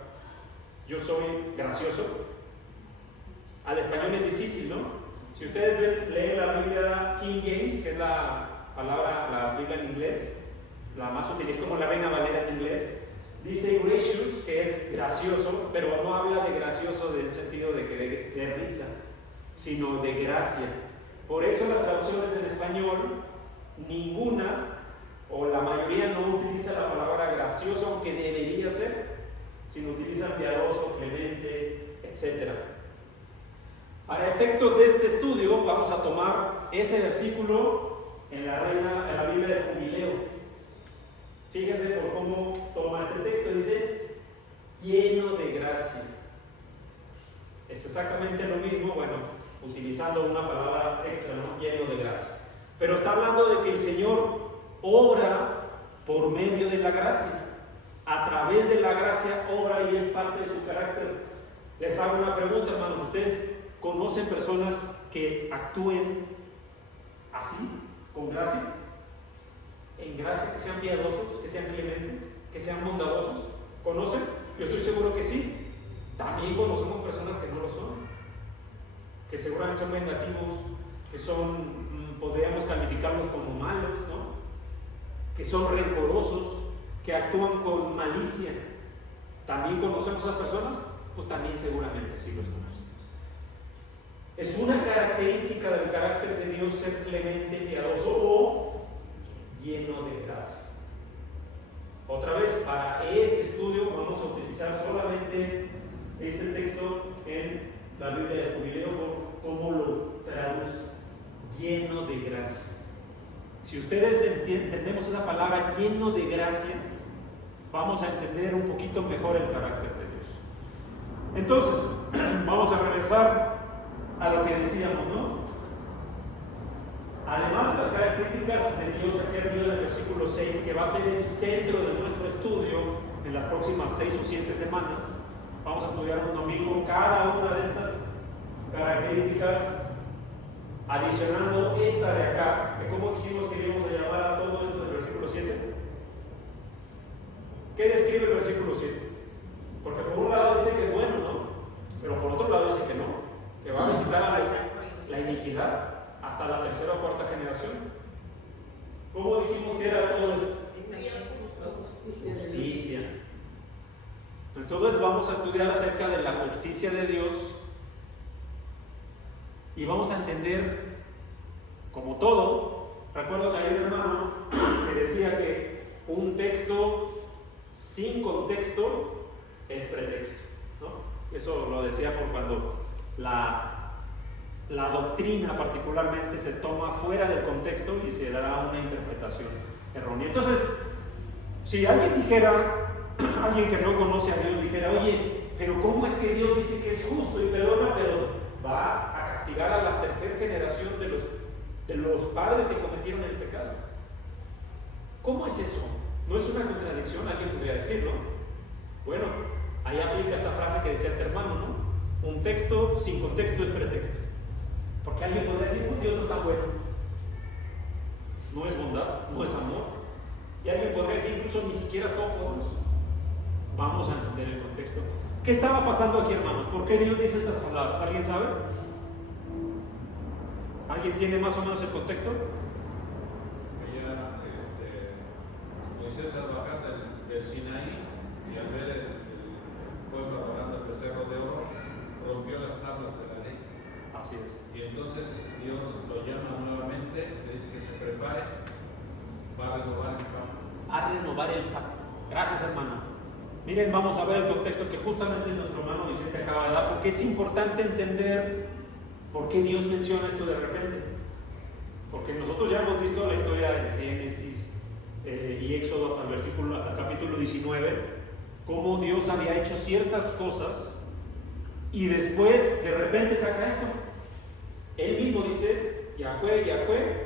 Yo soy gracioso. Al español es difícil, ¿no? Si ustedes leen la Biblia King James, que es la Biblia en inglés, la más útil, es como la Reina Valera en inglés, dice gracious, que es gracioso, pero no habla de gracioso en el sentido de risa, sino de gracia. Por eso las traducciones en español, ninguna o la mayoría no utiliza la palabra gracioso, aunque debería ser, sino utilizan piadoso, clemente, etc. Para efectos de este estudio vamos a tomar ese versículo en la Biblia de Jubileo. Fíjense por cómo toma este texto, dice lleno de gracia. Es exactamente lo mismo, bueno, utilizando una palabra extra, ¿no? Lleno de gracia. Pero está hablando de que el Señor obra por medio de la gracia. A través de la gracia obra y es parte de su carácter. Les hago una pregunta, hermanos. ¿Ustedes conocen personas que actúen así, con gracia? En gracia, que sean piadosos, que sean clementes, que sean bondadosos. ¿Conocen? Yo estoy seguro que sí. También conocemos personas que no lo son, que seguramente son vengativos, que son, podríamos calificarlos como malos, ¿no? Que son rencorosos, que actúan con malicia. ¿También conocemos a esas personas? Pues también seguramente sí los conocemos. Es una característica del carácter de Dios ser clemente, piadoso o lleno de gracia. Otra vez, para este estudio vamos a utilizar solamente este texto en la Biblia de Jubileo, cómo lo traduce, lleno de gracia. Si ustedes entendemos esa palabra lleno de gracia, vamos a entender un poquito mejor el carácter de Dios. Entonces, vamos a regresar a lo que decíamos, ¿no? Además de las características de Dios aquí arriba en el versículo 6, que va a ser el centro de nuestro estudio en las próximas 6 o 7 semanas, vamos a estudiar un domingo cada una de estas características, adicionando esta de acá, que como dijimos que íbamos a llamar a todo esto del versículo 7. ¿Qué describe el versículo 7? Porque por un lado dice que es bueno, ¿no? Pero por otro lado dice que no, que va a visitar a la iniquidad hasta la tercera o cuarta generación. ¿Cómo dijimos que era todo esto? Justicia. Entonces vamos a estudiar acerca de la justicia de Dios y vamos a entender, como todo, recuerdo que hay un hermano que decía que un texto sin contexto es pretexto, ¿no? Eso lo decía por cuando la doctrina particularmente se toma fuera del contexto y se dará una interpretación errónea. Entonces, si alguien dijera, alguien que no conoce a Dios dijera, oye, pero ¿cómo es que Dios dice que es justo y perdona, pero va a castigar a la tercera generación de los padres que cometieron el pecado? ¿Cómo es eso? ¿No es una contradicción? Alguien podría decir, ¿no? Bueno, ahí aplica esta frase que decía este hermano, ¿no? Un texto sin contexto es pretexto. Porque alguien podría decir, pues Dios no está bueno. no es bondad, no es amor. Y alguien podría decir incluso ni siquiera es todopoderoso. Vamos a entender el contexto. ¿Qué estaba pasando aquí, hermanos? ¿Por qué Dios dice estas palabras? ¿Alguien sabe? ¿Alguien tiene más o menos el contexto? Moisés al bajar del Sinaí y al ver el pueblo adorando el becerro de oro, rompió las tablas de la ley. Así es. Y entonces Dios lo llama nuevamente, le dice que se prepare para renovar el pacto. A renovar el pacto. Gracias, hermano. Miren, vamos a ver el contexto que justamente nuestro hermano Vicente acaba de dar, porque es importante entender por qué Dios menciona esto de repente. Porque nosotros ya hemos visto la historia de Génesis y Éxodo hasta el capítulo 19, cómo Dios había hecho ciertas cosas y después de repente saca esto. Él mismo dice: Yahweh, Yahweh,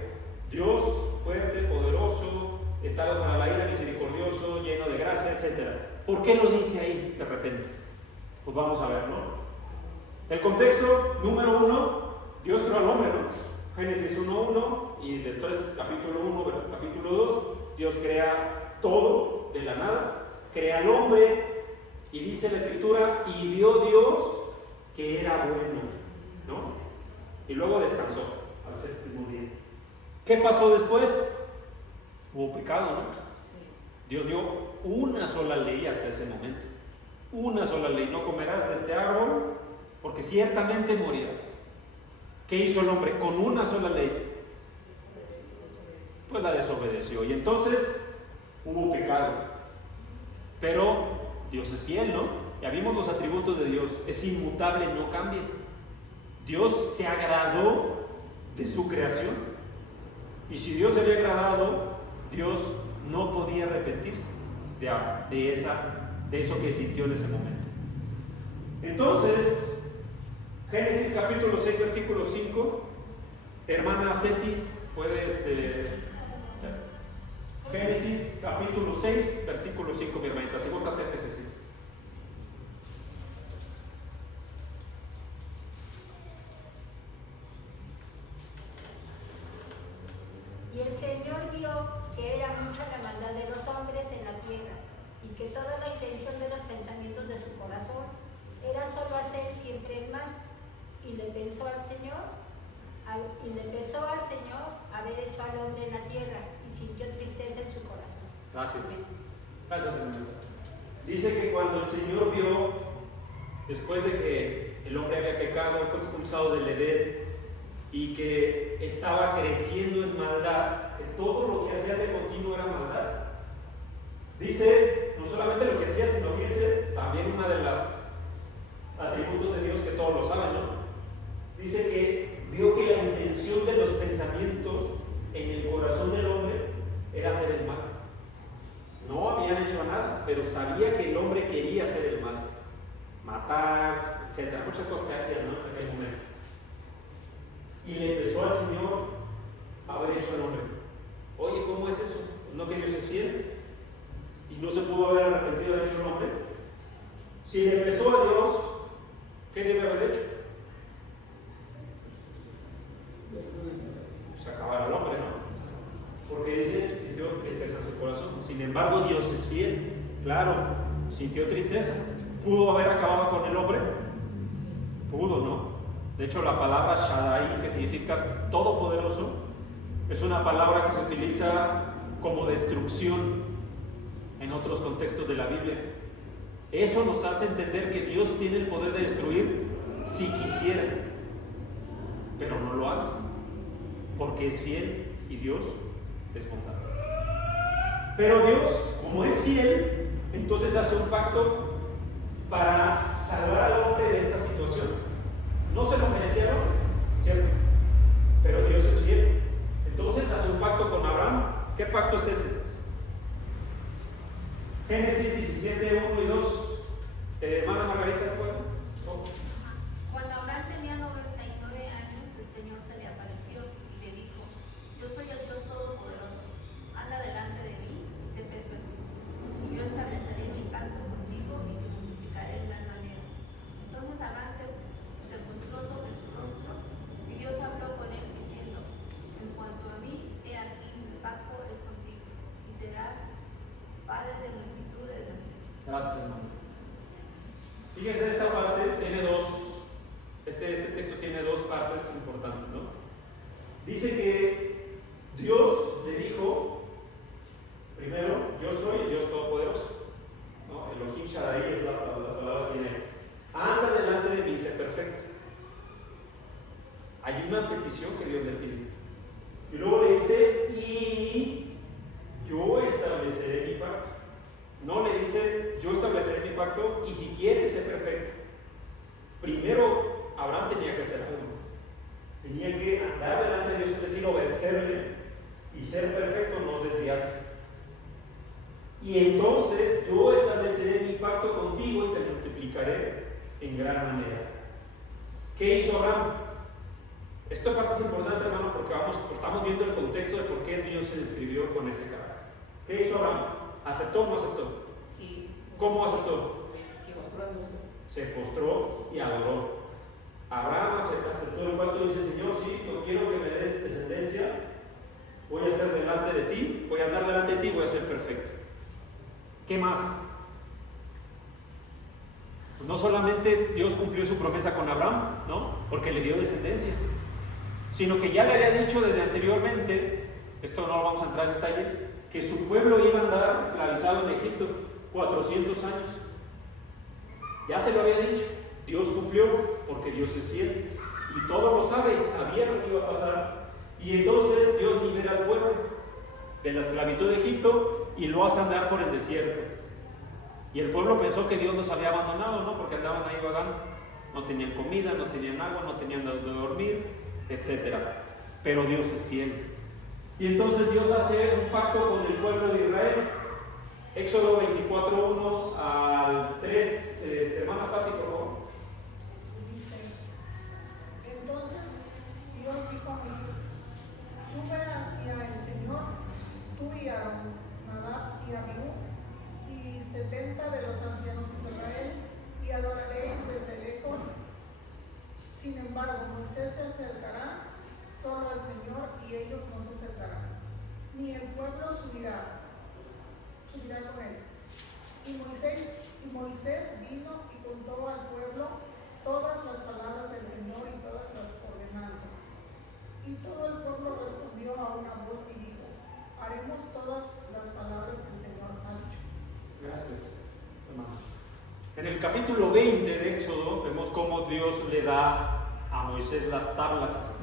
Dios fuerte, poderoso, tardo para la ira, misericordioso, lleno de gracia, etc. ¿Por qué lo dice ahí de repente? Pues vamos a ver, ¿no? El contexto, número 1, Dios creó al hombre, ¿no? Génesis 1:1, y después capítulo 1, capítulo 2, Dios crea todo de la nada, crea al hombre, y dice la escritura: y vio Dios que era bueno, ¿no? Y luego descansó al séptimo día. ¿Qué pasó después? Hubo pecado, ¿no? Dios dio una sola ley hasta ese momento. Una sola ley: no comerás de este árbol, porque ciertamente morirás. ¿Qué hizo el hombre con una sola ley? Pues la desobedeció. Y entonces hubo pecado. Pero Dios es fiel, ¿no? Ya vimos los atributos de Dios. Es inmutable, no cambia. Dios se agradó de su creación. Y si Dios se había agradado, Dios no podía arrepentirse de eso que sintió en ese momento. Entonces, Génesis capítulo 6, versículo 5. Hermana Ceci, puede Génesis capítulo 6, versículo 5, mi hermanita. Si vos te acerques, Ceci. Y el Señor vio que era mucha la maldad de los hombres en la tierra, y que toda la intención de los pensamientos de su corazón era solo hacer siempre el mal. Y le pesó al Señor haber hecho al hombre en la tierra, y sintió tristeza en su corazón. Gracias. Gracias, hermano. Dice que cuando el Señor vio, después de que el hombre había pecado, fue expulsado del Edén, y que estaba creciendo en maldad, que todo lo que hacía de continuo era maldad. Dice, no solamente lo que hacía, sino fíjense, también una de las atributos de Dios que todos lo saben, ¿no? Dice que vio que la intención de los pensamientos en el corazón del hombre era hacer el mal. No habían hecho nada, pero sabía que el hombre quería hacer el mal, matar, etc. Muchas cosas que hacían, ¿no? En aquel momento. Y le empezó al Señor a haber hecho al hombre: oye, ¿cómo es eso? ¿No que Dios es fiel? Y no se pudo haber arrepentido de haber hecho el hombre. Si le empezó a Dios, ¿qué debe haber hecho? Pues acabar al hombre, ¿no? Porque dice, sintió tristeza en su corazón. Sin embargo, Dios es fiel. Claro, sintió tristeza. ¿Pudo haber acabado con el hombre? Pudo, ¿no? De hecho, la palabra Shaddai, que significa todopoderoso, es una palabra que se utiliza como destrucción en otros contextos de la Biblia. Eso nos hace entender que Dios tiene el poder de destruir si quisiera, pero no lo hace, porque es fiel y Dios es bondad. Pero Dios, como es fiel, entonces hace un pacto para salvar al hombre de esta situación. No se lo merecieron, ¿cierto? Pero Dios es fiel. Entonces hace un pacto con Abraham. ¿Qué pacto es ese? Génesis 17, 1 y 2. Hermana Margarita, ¿puedo? No. Cuando Abraham tenía 99 años, el Señor se le apareció y le dijo: yo soy el Dios Todopoderoso, anda delante de mí y sé perfecto. Y yo estableceré mi pacto contigo y te multiplicaré en gran manera. Entonces Abraham se postró sobre su rostro y Dios habló con él diciendo: en cuanto a mí, he aquí, dice que Dios le dijo, primero, yo soy el Dios Todopoderoso, ¿no? Elohim Shaddai es la palabra que viene. Anda delante de mí y sé perfecto. Hay una petición que Dios le pide. Y luego le dice, y yo estableceré mi pacto. No le dice, yo estableceré mi pacto y si quieres ser perfecto. Primero, Abraham tenía que hacer algo. Tenía que andar delante de Dios, es decir, obedecerle y ser perfecto, no desviarse. Y entonces yo estableceré mi pacto contigo y te multiplicaré en gran manera. ¿Qué hizo Abraham? Esta parte es importante, hermano, porque estamos viendo el contexto de por qué Dios se describió con ese carácter. ¿Qué hizo Abraham? ¿Aceptó o no aceptó? Sí. ¿Cómo aceptó? Obedeció. Se postró y adoró. Abraham aceptó el pacto y dice, Señor, sí, yo quiero que me des descendencia, voy a ser delante de ti, voy a andar delante de ti, voy a ser perfecto. ¿Qué más? Pues no solamente Dios cumplió su promesa con Abraham, ¿no? Porque le dio descendencia, sino que ya le había dicho desde anteriormente, esto no lo vamos a entrar en detalle, que su pueblo iba a andar esclavizado en Egipto 400 años. Ya se lo había dicho, Dios cumplió porque Dios es fiel y todo lo sabe y sabía lo que iba a pasar. Y entonces Dios libera al pueblo de la esclavitud de Egipto y lo hace andar por el desierto. Y el pueblo pensó que Dios los había abandonado, ¿no? Porque andaban ahí vagando, no tenían comida, no tenían agua, no tenían donde dormir, etc. Pero Dios es fiel. Y entonces Dios hace un pacto con el pueblo de Israel. Éxodo 24:1 al 3, hermana Pati, por favor. Dice, entonces Dios dijo a Moisés, sube hacia el Señor, tú y Aarón, Nadab y Abiú, y 70 de los ancianos de Israel, y adoraréis desde lejos. Sin embargo, Moisés se acercará solo al Señor y ellos no se acercarán, ni el pueblo subirá con él. Y Moisés vino y contó al pueblo todas las palabras del Señor y todas las ordenanzas. Y todo el pueblo respondió a una voz y dijo, haremos todas las palabras que el Señor ha dicho. Gracias, hermano. En el capítulo 20 de Éxodo vemos cómo Dios le da a Moisés las tablas,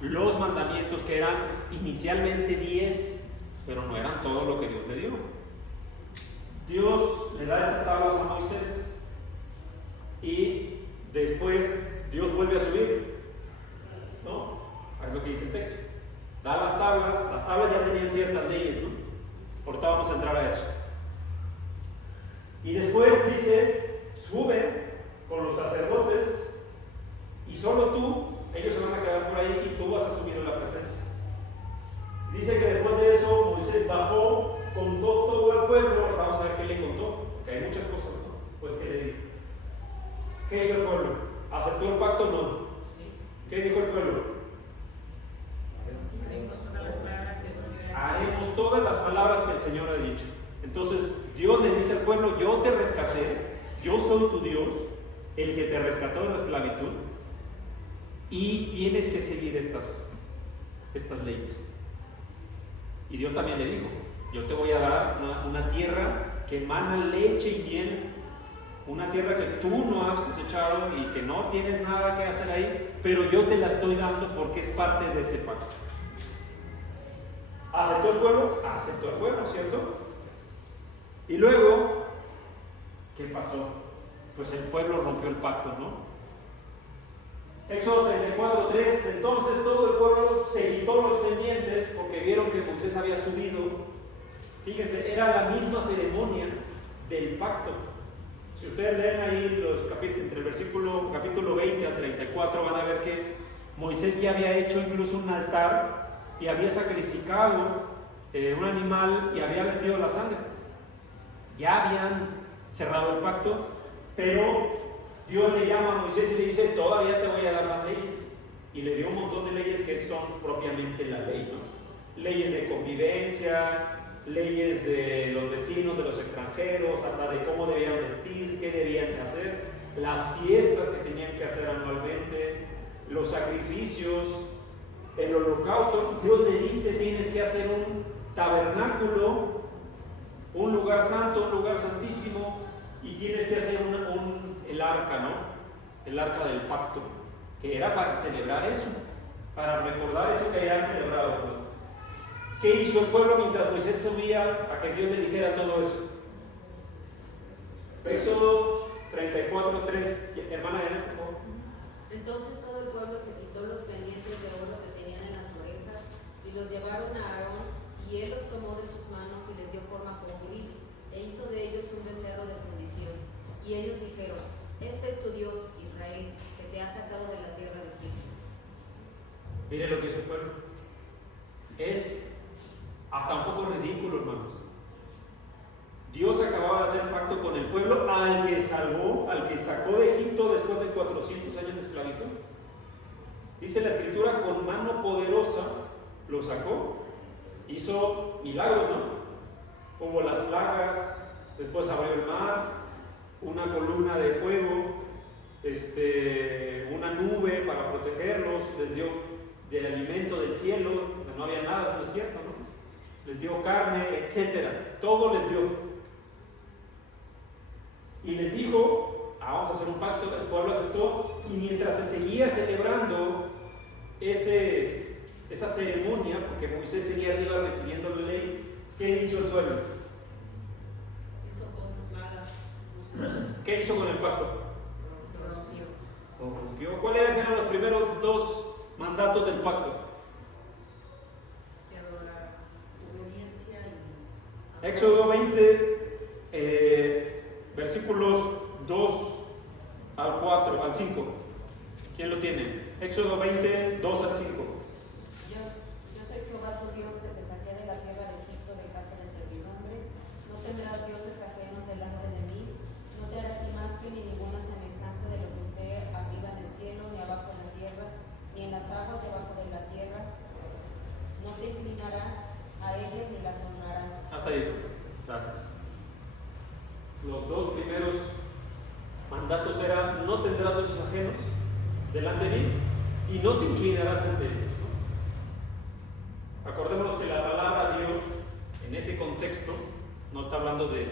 los mandamientos que eran inicialmente 10, pero no eran todo lo que Dios le dio. Dios le da estas tablas a Moisés y después Dios vuelve a subir, ¿no? Es lo que dice el texto. Da las tablas ya tenían ciertas leyes, ¿no? Ahorita vamos a entrar a eso. Y después dice, sube con los sacerdotes y solo tú, ellos se van a quedar por ahí y tú vas a subir a la presencia. Dice que después de eso Moisés bajó, contó todo al pueblo. Vamos a ver qué le contó, porque hay muchas cosas, ¿no? Pues ¿qué le dijo? ¿Qué hizo el pueblo? ¿Aceptó el pacto o no? Sí. ¿Qué dijo el pueblo? Haremos todas las palabras que el Señor ha dicho. Entonces Dios le dice al pueblo, yo te rescaté, yo soy tu Dios, el que te rescató de la esclavitud, y tienes que seguir estas leyes. Y Dios también le dijo, yo te voy a dar una tierra que emana leche y miel, una tierra que tú no has cosechado y que no tienes nada que hacer ahí, pero yo te la estoy dando porque es parte de ese pacto. ¿Aceptó el pueblo? Aceptó el pueblo, ¿cierto? Y luego, ¿qué pasó? Pues el pueblo rompió el pacto, ¿no? Éxodo 34:3, entonces todo el pueblo se quitó los pendientes porque vieron que Moisés había subido. Fíjense, era la misma ceremonia del pacto. Si ustedes leen ahí los capítulos, entre el capítulo 20 al 34, van a ver que Moisés ya había hecho incluso un altar y había sacrificado un animal y había vertido la sangre. Ya habían cerrado el pacto, pero Dios le llama a Moisés y le dice, todavía te voy a dar las leyes. Y le dio un montón de leyes que son propiamente la ley, ¿no? Leyes de convivencia, leyes de los vecinos, de los extranjeros, hasta de cómo debían vestir, qué debían hacer, las fiestas que tenían que hacer anualmente, los sacrificios, el holocausto, Dios le dice: tienes que hacer un tabernáculo, un lugar santo, un lugar santísimo, y tienes que hacer el arca, ¿no? El arca del pacto, que era para celebrar eso, para recordar eso que habían celebrado, ¿no? ¿Qué hizo el pueblo mientras Moisés subía a que Dios le dijera todo eso? Éxodo 34:3, hermana Elena, por favor. Entonces todo el pueblo se quitó los pendientes de oro que tenían en las orejas y los llevaron a Aarón, y él los tomó de sus manos y les dio forma con brillo, e hizo de ellos un becerro de fundición. Y ellos dijeron: este es tu Dios, Israel, que te ha sacado de la tierra de Egipto. Mire lo que hizo el pueblo. Es hasta un poco ridículo, hermanos. Dios acababa de hacer pacto con el pueblo al que salvó, al que sacó de Egipto después de 400 años de esclavitud. Dice la Escritura: con mano poderosa lo sacó, hizo milagros, ¿no? Hubo las plagas, después abrió el mar, una columna de fuego, una nube para protegerlos, les dio de alimento del cielo, no había nada, no es cierto, ¿no? Les dio carne, etcétera, todo les dio. Y les dijo: vamos a hacer un pacto. El pueblo aceptó, y mientras se seguía celebrando esa ceremonia, porque Moisés seguía arriba recibiendo la ley, ¿qué hizo el pueblo? Hizo cosas malas. ¿Qué hizo con el pacto? Corrompió. ¿Cuáles eran los primeros dos mandatos del pacto? Éxodo 20, versículos 2 al 4, al 5. ¿Quién lo tiene? Éxodo 20, 2 al 5. Yo soy Jehová tu Dios, que te saqué de la tierra de Egipto de casa de servidumbre. No tendrás dioses ajenos delante de mí. No te harás imagen ni ninguna semejanza de lo que esté arriba en el cielo, ni abajo en la tierra, ni en las aguas debajo de la tierra. No te inclinarás a ellas ni las honrarás. Hasta ahí. Gracias. Los dos primeros mandatos eran: no tendrás dioses ajenos delante de mí y no te inclinarás ante ellos, ¿no? Acordémonos que la palabra Dios en ese contexto no está hablando de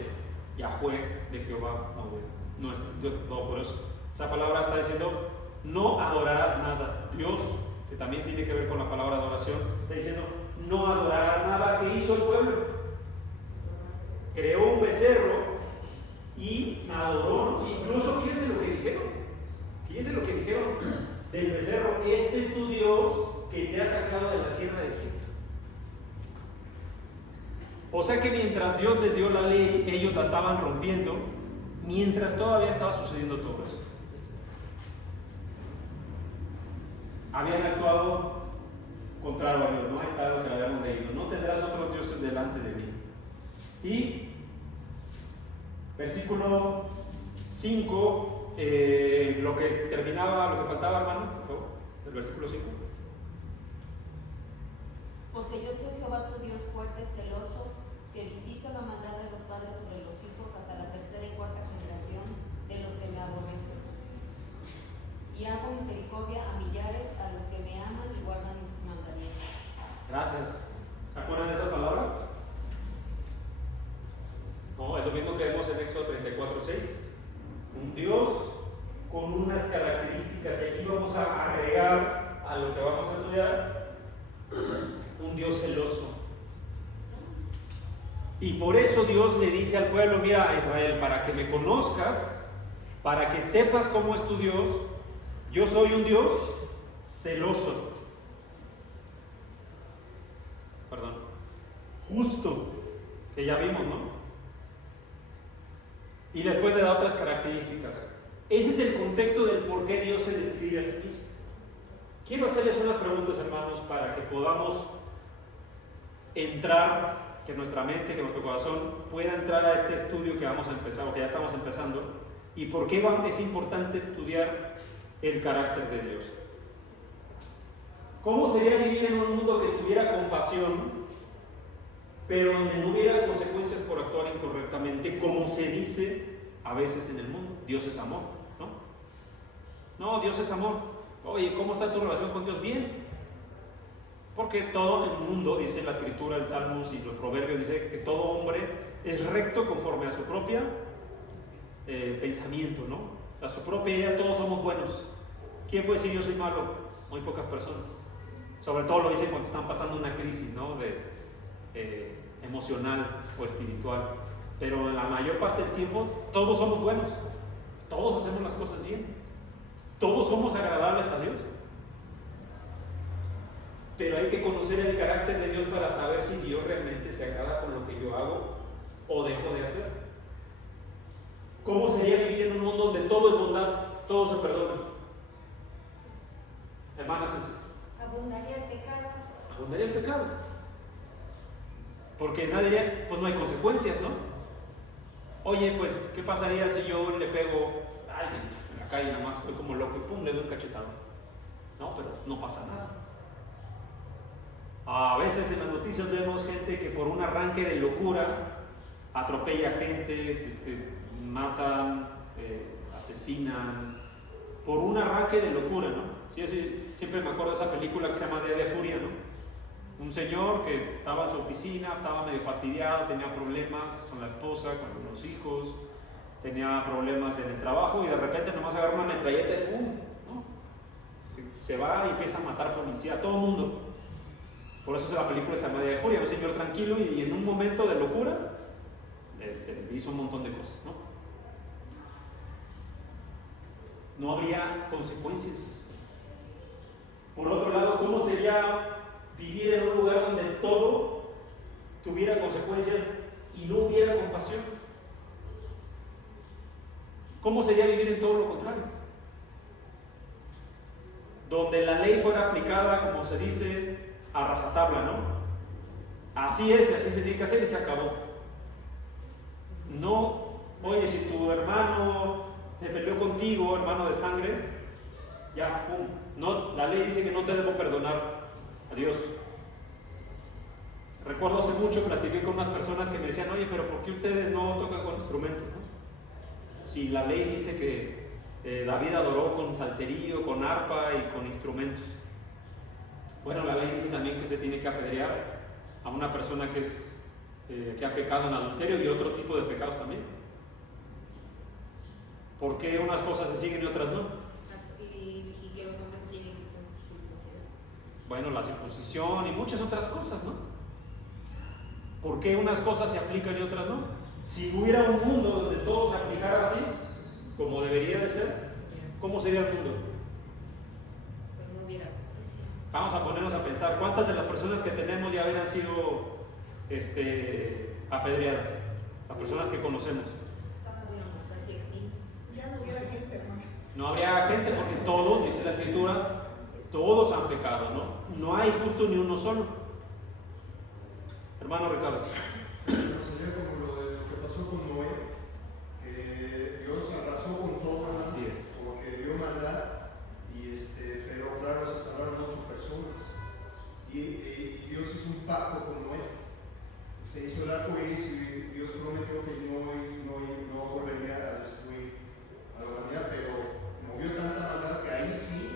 Yahweh, de Jehová, no es Dios Todopoderoso. Esa palabra está diciendo: no adorarás nada. Dios, que también tiene que ver con la palabra adoración, está diciendo: no adorarás nada. ¿Qué hizo el pueblo? Creó un becerro y adoró. Incluso fíjense lo que dijeron del becerro: este es tu Dios que te ha sacado de la tierra de Egipto. O sea que mientras Dios les dio la ley, ellos la estaban rompiendo, mientras todavía estaba sucediendo todo eso. Habían actuado contrario a Dios, ¿no? Ahí está lo que habíamos leído: no tendrás otros dioses delante de mí. Y versículo 5, lo que terminaba, lo que faltaba, hermano, por favor, el versículo 5. Porque yo soy Jehová tu Dios fuerte, celoso, que visito la maldad de los padres sobre los hijos hasta la tercera y cuarta generación de los que me aborrecen. Y hago misericordia a millares, a los que me aman y guardan mis mandamientos. Gracias. ¿Se acuerdan de esas palabras? No, es lo mismo que vemos en Éxodo 34:6. Un Dios con unas características, y aquí vamos a agregar a lo que vamos a estudiar: un Dios celoso. Y por eso Dios le dice al pueblo: mira, Israel, para que me conozcas, para que sepas cómo es tu Dios, yo soy un Dios celoso. Perdón. Justo, que ya vimos, ¿no? Y después le da otras características. Ese es el contexto del por qué Dios se describe a sí mismo. Quiero hacerles unas preguntas, hermanos, para que podamos entrar, que nuestra mente, que nuestro corazón pueda entrar a este estudio que vamos a empezar, o que ya estamos empezando, y por qué es importante estudiar el carácter de Dios. ¿Cómo sería vivir en un mundo que tuviera compasión, pero donde no hubiera consecuencias por actuar incorrectamente, como se dice a veces en el mundo? Dios es amor, ¿no? No, Dios es amor. Oye, ¿cómo está tu relación con Dios? Bien. Porque todo el mundo, dice la Escritura, el Salmos y los Proverbios, dice que todo hombre es recto conforme a su propia pensamiento, ¿no? A su propia idea, todos somos buenos. ¿Quién puede decir yo soy malo? Muy pocas personas. Sobre todo lo dicen cuando están pasando una crisis, ¿no? Emocional o espiritual. Pero en la mayor parte del tiempo todos somos buenos. Todos hacemos las cosas bien. Todos somos agradables a Dios. Pero hay que conocer el carácter de Dios para saber si Dios realmente se agrada con lo que yo hago o dejo de hacer. ¿Cómo sería vivir en un mundo donde todo es bondad, todo se perdona? Hermanas, Abundaría el pecado. abundaría el pecado. Porque nadie diría, pues no hay consecuencias, ¿no? Oye, pues, ¿qué pasaría si yo le pego a alguien en la calle nomás? Estoy como loco y pum, le doy un cachetado. No, pero no pasa nada. A veces en las noticias vemos gente que por un arranque de locura atropella gente, matan, asesinan, por un arranque de locura, ¿no? Sí, siempre me acuerdo de esa película que se llama Día de Furia, ¿no? Un señor que estaba en su oficina, estaba medio fastidiado, tenía problemas con la esposa, con los hijos, tenía problemas en el trabajo y de repente nomás agarra una metralleta y ¡pum! ¿No? Se va y empieza a matar policía, a todo el mundo. Por eso es la película se llama Día de Furia, un señor tranquilo y en un momento de locura hizo un montón de cosas, ¿no? No habría consecuencias. Por otro lado, ¿cómo sería vivir en un lugar donde todo tuviera consecuencias y no hubiera compasión? ¿Cómo sería vivir en todo lo contrario? Donde la ley fuera aplicada, como se dice, a rajatabla, ¿no? Así es, así se tiene que hacer y se acabó. No, oye, si tu hermano te peleó contigo, hermano de sangre, ya, pum. No, la ley dice que no te debo perdonar. Adiós. Recuerdo hace mucho, platiqué con unas personas que me decían, oye, pero ¿por qué ustedes no tocan con instrumentos, no? Si la ley dice que David adoró con salterio, con arpa y con instrumentos. Bueno, la ley dice también que se tiene que apedrear a una persona que ha pecado en adulterio y otro tipo de pecados también. ¿Por qué unas cosas se siguen y otras no? Exacto. Y que los hombres tienen que circuncidar. Bueno, la circuncisión y muchas otras cosas, ¿no? ¿Por qué unas cosas se aplican y otras no? Si hubiera un mundo donde todo se aplicara así, como debería de ser, ¿cómo sería el mundo? Pues no hubiera justicia. Vamos a ponernos a pensar, ¿cuántas de las personas que tenemos ya habrían sido apedreadas? Las personas que conocemos. Estaríamos casi extintos. Ya no hubiera gente, hermano. No habría gente porque todos, dice la Escritura, todos han pecado, ¿no? No hay justo ni uno solo. Hermano Ricardo. Pero sería como lo que pasó con Noé, que Dios arrasó con todo, Así es. como que vio maldad, pero claro, se salvaron 8 personas. Y Dios hizo un pacto con Noé. Se hizo el arco iris y Dios prometió que no volvería a destruir a la humanidad, pero movió tanta maldad que ahí sí,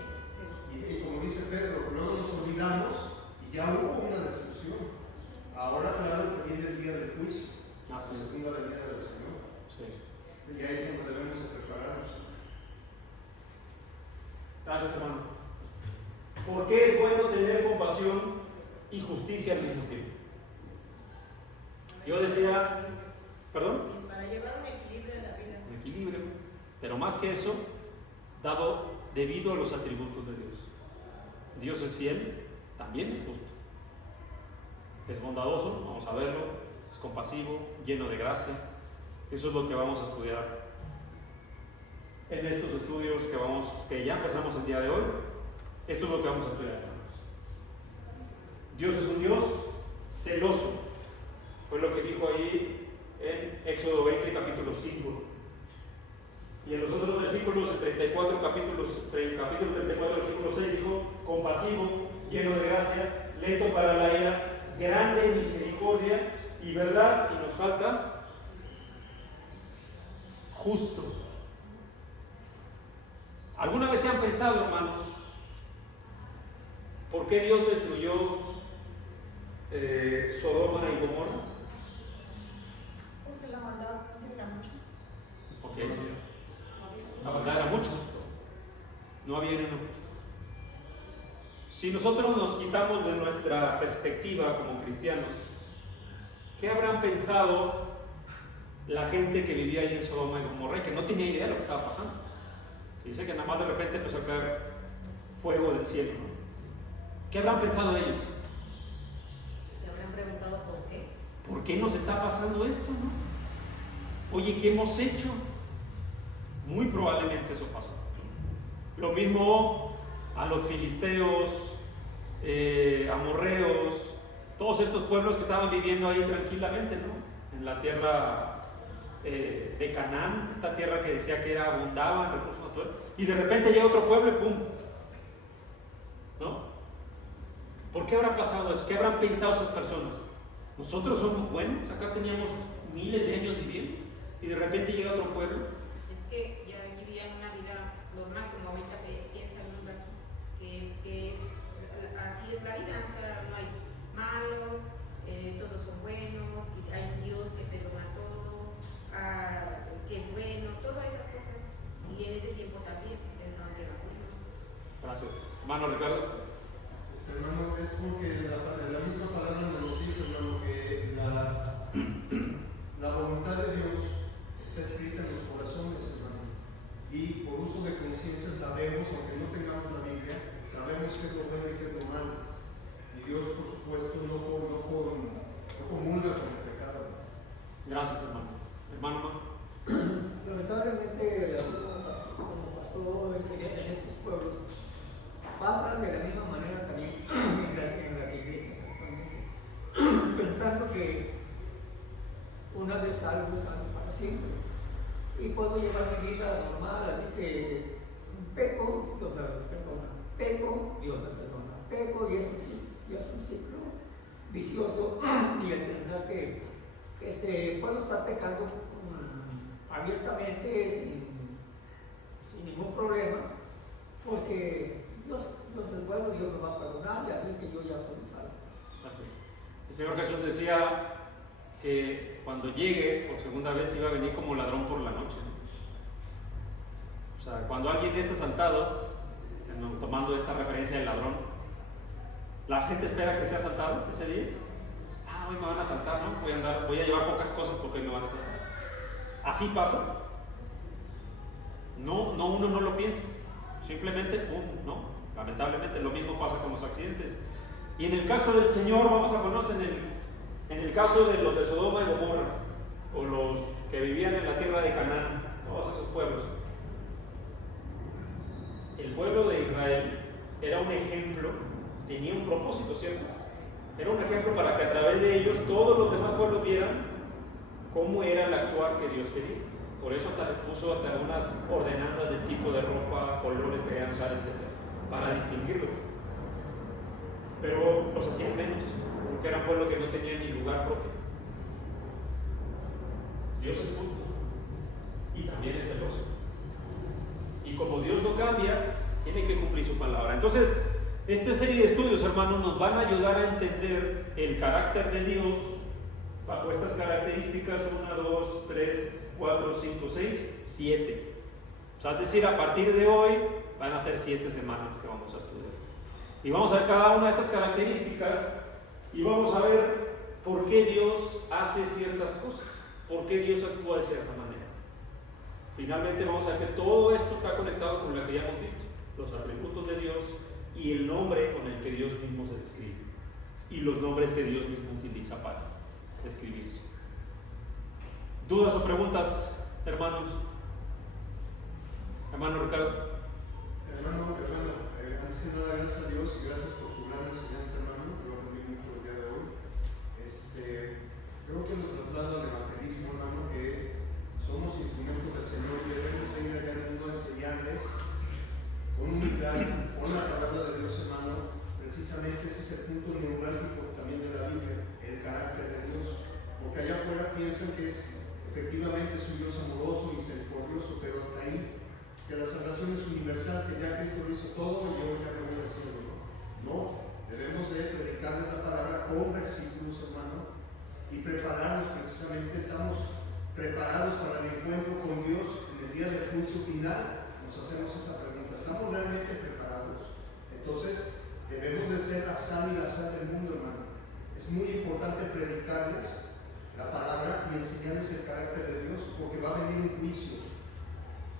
y como dice Pedro, luego nos olvidamos y ya hubo una destrucción. Ahora, claro, que viene el día del juicio, la segunda venida del Señor. Sí. Y ahí es donde debemos de prepararnos. Gracias, hermano. ¿Por qué es bueno tener compasión y justicia al mismo tiempo? Yo decía, ¿perdón? Para llevar un equilibrio en la vida. Un equilibrio, pero más que eso, debido a los atributos de Dios. Dios es fiel, también es justo. Es bondadoso, vamos a verlo, es compasivo, lleno de gracia. Eso es lo que vamos a estudiar en estos estudios que ya empezamos el día de hoy. Esto es lo que vamos a estudiar, hermanos. Dios es un Dios celoso. Fue lo que dijo ahí en Éxodo 20, capítulo 5. Y en los otros versículos, en 34, capítulo 34, versículo 6, dijo, compasivo, lleno de gracia, lento para la ira, grande en misericordia y verdad, y nos falta justo. ¿Alguna vez se han pensado, hermanos, por qué Dios destruyó Sodoma y Gomorra? Porque la maldad era mucho. Ok. La maldad era mucho. No había ni uno justo. Si nosotros nos quitamos de nuestra perspectiva como cristianos, ¿qué habrán pensado la gente que vivía allí en Sodoma y Gomorra y que no tenía idea de lo que estaba pasando? Dice que nada más de repente empezó a caer fuego del cielo, ¿no? ¿Qué habrán pensado ellos? Se habrán preguntado por qué. ¿Por qué nos está pasando esto, no? Oye, ¿qué hemos hecho? Muy probablemente eso pasó. Lo mismo a los filisteos, amorreos, todos estos pueblos que estaban viviendo ahí tranquilamente, ¿no? En la tierra de Canaán, esta tierra que decía que abundaba en recursos naturales, y de repente llega otro pueblo y ¡pum! ¿No? ¿Por qué habrá pasado eso? ¿Qué habrán pensado esas personas? Nosotros somos buenos, acá teníamos miles de años viviendo y de repente llega otro pueblo. Es que ya vivían una vida normal, como ahorita que piensa el mundo aquí, que es así es la vida, o sea, no hay malos, todos son buenos, y hay un Dios que perdona todo, que es bueno, todas esas cosas, y en ese tiempo también pensaban que eran buenos. Gracias. Hermano Ricardo. Hermano, es porque la misma palabra nos dice, hermano, que la voluntad de Dios está escrita en los corazones, hermano. Y por uso de conciencia sabemos, aunque no tengamos la Biblia, sabemos qué es lo bueno y qué es lo malo. Y Dios, por supuesto, no comulga con el pecado. Gracias, hermano. Hermano. Lamentablemente, como pasó en estos pueblos, pasa de la misma manera también en las iglesias actualmente, pensando que una vez salgo para siempre y puedo llevar mi vida normal, así que peco, Dios me perdona, peco, Dios me perdona, peco, y es un ciclo vicioso. Y el pensar que puedo estar pecando abiertamente sin ningún problema, porque Dios es bueno, Dios me va a perdonar, y así que yo ya soy salvo. El Señor Jesús decía que cuando llegue por segunda vez iba a venir como ladrón por la noche, ¿no? O sea, cuando alguien es asaltado, tomando esta referencia del ladrón, la gente espera que sea asaltado ese día. Hoy me van a asaltar, ¿no? Voy a llevar pocas cosas porque hoy me van a asaltar. Así pasa. No, uno no lo piensa. Simplemente, pum, ¿no? Lamentablemente lo mismo pasa con los accidentes. Y en el caso del Señor, vamos a conocer en el caso de los de Sodoma y Gomorra, o los que vivían en la tierra de Canaán, todos esos pueblos. El pueblo de Israel era un ejemplo, tenía un propósito, ¿cierto? Era un ejemplo para que a través de ellos todos los demás pueblos vieran cómo era el actuar que Dios quería. Por eso hasta les puso hasta algunas ordenanzas del tipo de ropa, colores que debían usar, etc. Para distinguirlo. Pero los hacían menos, porque eran pueblos que no tenían ni lugar propio. Dios es justo y también es celoso. Y como Dios no cambia, tiene que cumplir su palabra. Entonces, esta serie de estudios, hermanos, nos van a ayudar a entender el carácter de Dios bajo estas características: 1, 2, 3, 4, 5, 6, 7. O sea, es decir, a partir de hoy van a ser 7 semanas que vamos a estudiar. Y vamos a ver cada una de esas características y vamos a ver por qué Dios hace ciertas cosas, por qué Dios actúa de cierta manera. Finalmente vamos a ver que todo esto está conectado con lo que ya hemos visto: los atributos de Dios y el nombre con el que Dios mismo se describe, y los nombres que Dios mismo utiliza para describirse. ¿Dudas o preguntas, hermanos? Hermano Ricardo. Hermano, antes que nada, gracias a Dios y gracias por su gran enseñanza, hermano. Yo aprendí mucho el día de hoy. Creo que lo traslado al evangelismo, hermano, que somos instrumentos del Señor y debemos ir allá al mundo a enseñarles con humildad, con la palabra de Dios, hermano. Precisamente ese es el punto neurálgico también de la Biblia, el carácter de Dios. Porque allá afuera piensan que efectivamente es un Dios amoroso, misericordioso, pero hasta ahí, que la salvación es universal, que ya Cristo lo hizo todo y yo ya lo voy a decir, ¿no? No, Debemos de predicarles la palabra con versículos, hermano, y prepararnos precisamente. Estamos preparados para el encuentro con Dios en el día del juicio final. Nos hacemos esa pregunta: ¿estamos realmente preparados? Entonces debemos de ser la sal y la sal del mundo, hermano. Es muy importante predicarles la palabra y enseñarles el carácter de Dios, porque va a venir un juicio,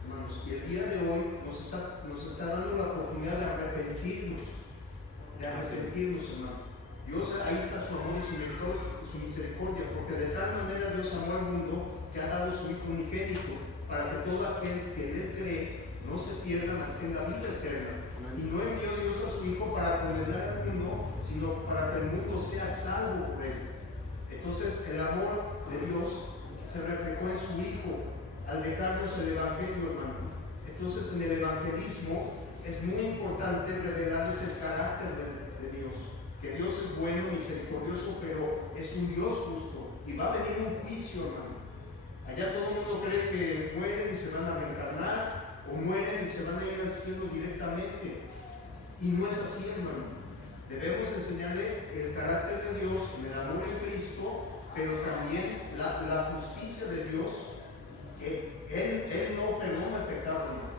hermanos, y el día de hoy nos está dando la oportunidad de arrepentirnos, hermano. Dios, ahí está su amor y su misericordia, porque de tal manera Dios amó al mundo que ha dado su Hijo unigénito, para que todo aquel que en él cree no se pierda, mas tenga vida eterna. Y no envió Dios a su Hijo para condenar al mundo, sino para que el mundo sea salvo por él. Entonces el amor de Dios se reflejó en su Hijo al dejarnos el Evangelio, hermano. Entonces en el evangelismo es muy importante revelarles el carácter de Dios, que Dios es bueno, misericordioso, pero es un Dios justo, y va a venir un juicio, hermano. Allá todo el mundo cree que mueren y se van a reencarnar, o mueren y se van a ir al cielo directamente, y no es así, hermano. Debemos enseñarle el carácter de Dios, el amor en Cristo, pero también la justicia de Dios, que Él no perdona el pecado, hermano,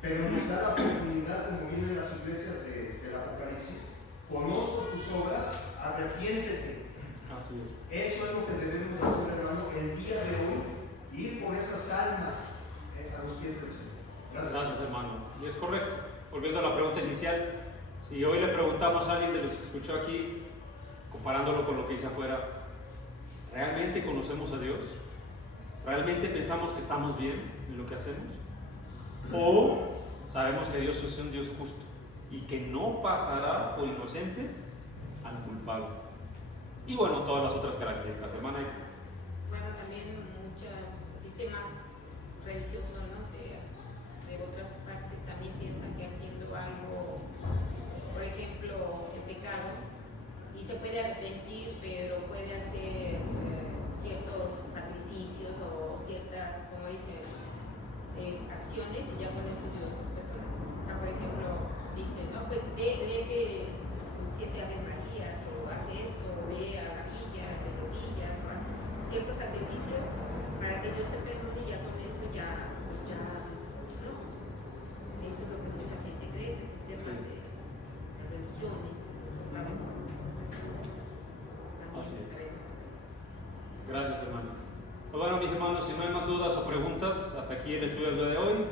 pero nos da la oportunidad, como viene en las iglesias del Apocalipsis: conozco tus obras, arrepiéntete. Así es. Eso es lo que debemos hacer, hermano, el día de hoy, ir por esas almas a los pies del Señor. Gracias, hermano. Y es correcto. Volviendo a la pregunta inicial, si hoy le preguntamos a alguien de los que escuchó aquí, comparándolo con lo que hice afuera, ¿realmente conocemos a Dios? ¿Realmente pensamos que estamos bien en lo que hacemos? ¿O sabemos que Dios es un Dios justo y que no pasará por inocente al culpable? Y bueno, todas las otras características, hermana. Bueno, también muchos sistemas religiosos, ¿no? de otras partes también piensan que haciendo algo, por ejemplo, el pecado, y se puede arrepentir, pero puede hacer ciertos sacrificios o ciertas, como dicen, acciones, y ya con eso Dios nos perdona. O sea, por ejemplo, dicen, no, pues léete 7 Aves Marías, o hace esto, o ve a la villa de rodillas, o hace ciertos sacrificios para que Dios te perdone, y ya con eso ya, ¿no? Eso es lo que mucha gente cree, ese sistema de religiones. Así es. Gracias, hermano. Pues bueno, mis hermanos, si no hay más dudas o preguntas, hasta aquí el estudio del día de hoy.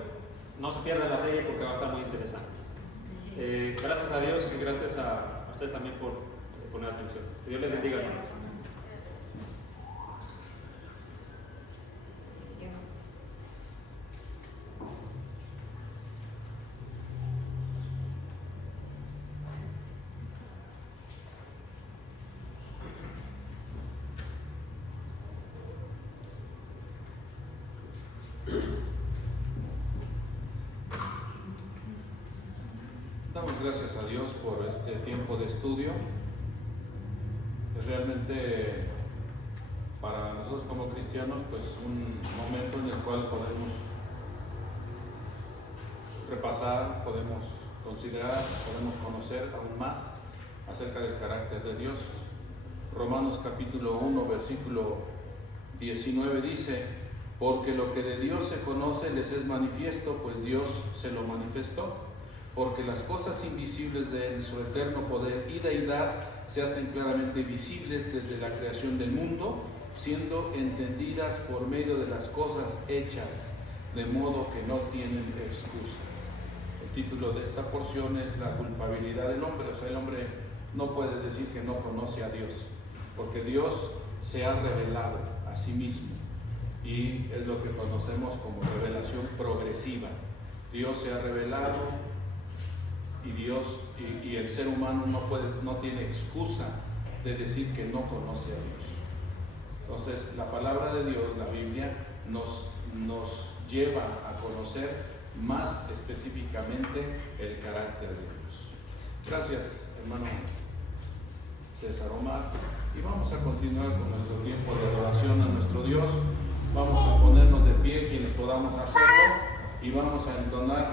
No se pierdan la serie porque va a estar muy interesante. Gracias a Dios y gracias a ustedes también por poner atención. Que Dios les bendiga, hermanos. Damos gracias a Dios por este tiempo de estudio. Es realmente para nosotros como cristianos pues un momento en el cual podemos repasar, podemos considerar, podemos conocer aún más acerca del carácter de Dios. Romanos capítulo 1 versículo 19 dice: porque lo que de Dios se conoce les es manifiesto, pues Dios se lo manifestó. Porque las cosas invisibles de Él, su eterno poder y deidad, se hacen claramente visibles desde la creación del mundo, siendo entendidas por medio de las cosas hechas, de modo que no tienen excusa. El título de esta porción es la culpabilidad del hombre. O sea, el hombre no puede decir que no conoce a Dios, porque Dios se ha revelado a sí mismo, y es lo que conocemos como revelación progresiva. Dios se ha revelado, y el ser humano no tiene excusa de decir que no conoce a Dios. Entonces, la palabra de Dios, la Biblia, nos lleva a conocer más específicamente el carácter de Dios. Gracias, hermano César Omar. Y vamos a continuar con nuestro tiempo de adoración a nuestro Dios. Vamos a ponernos de pie, quienes podamos hacerlo, y vamos a entonar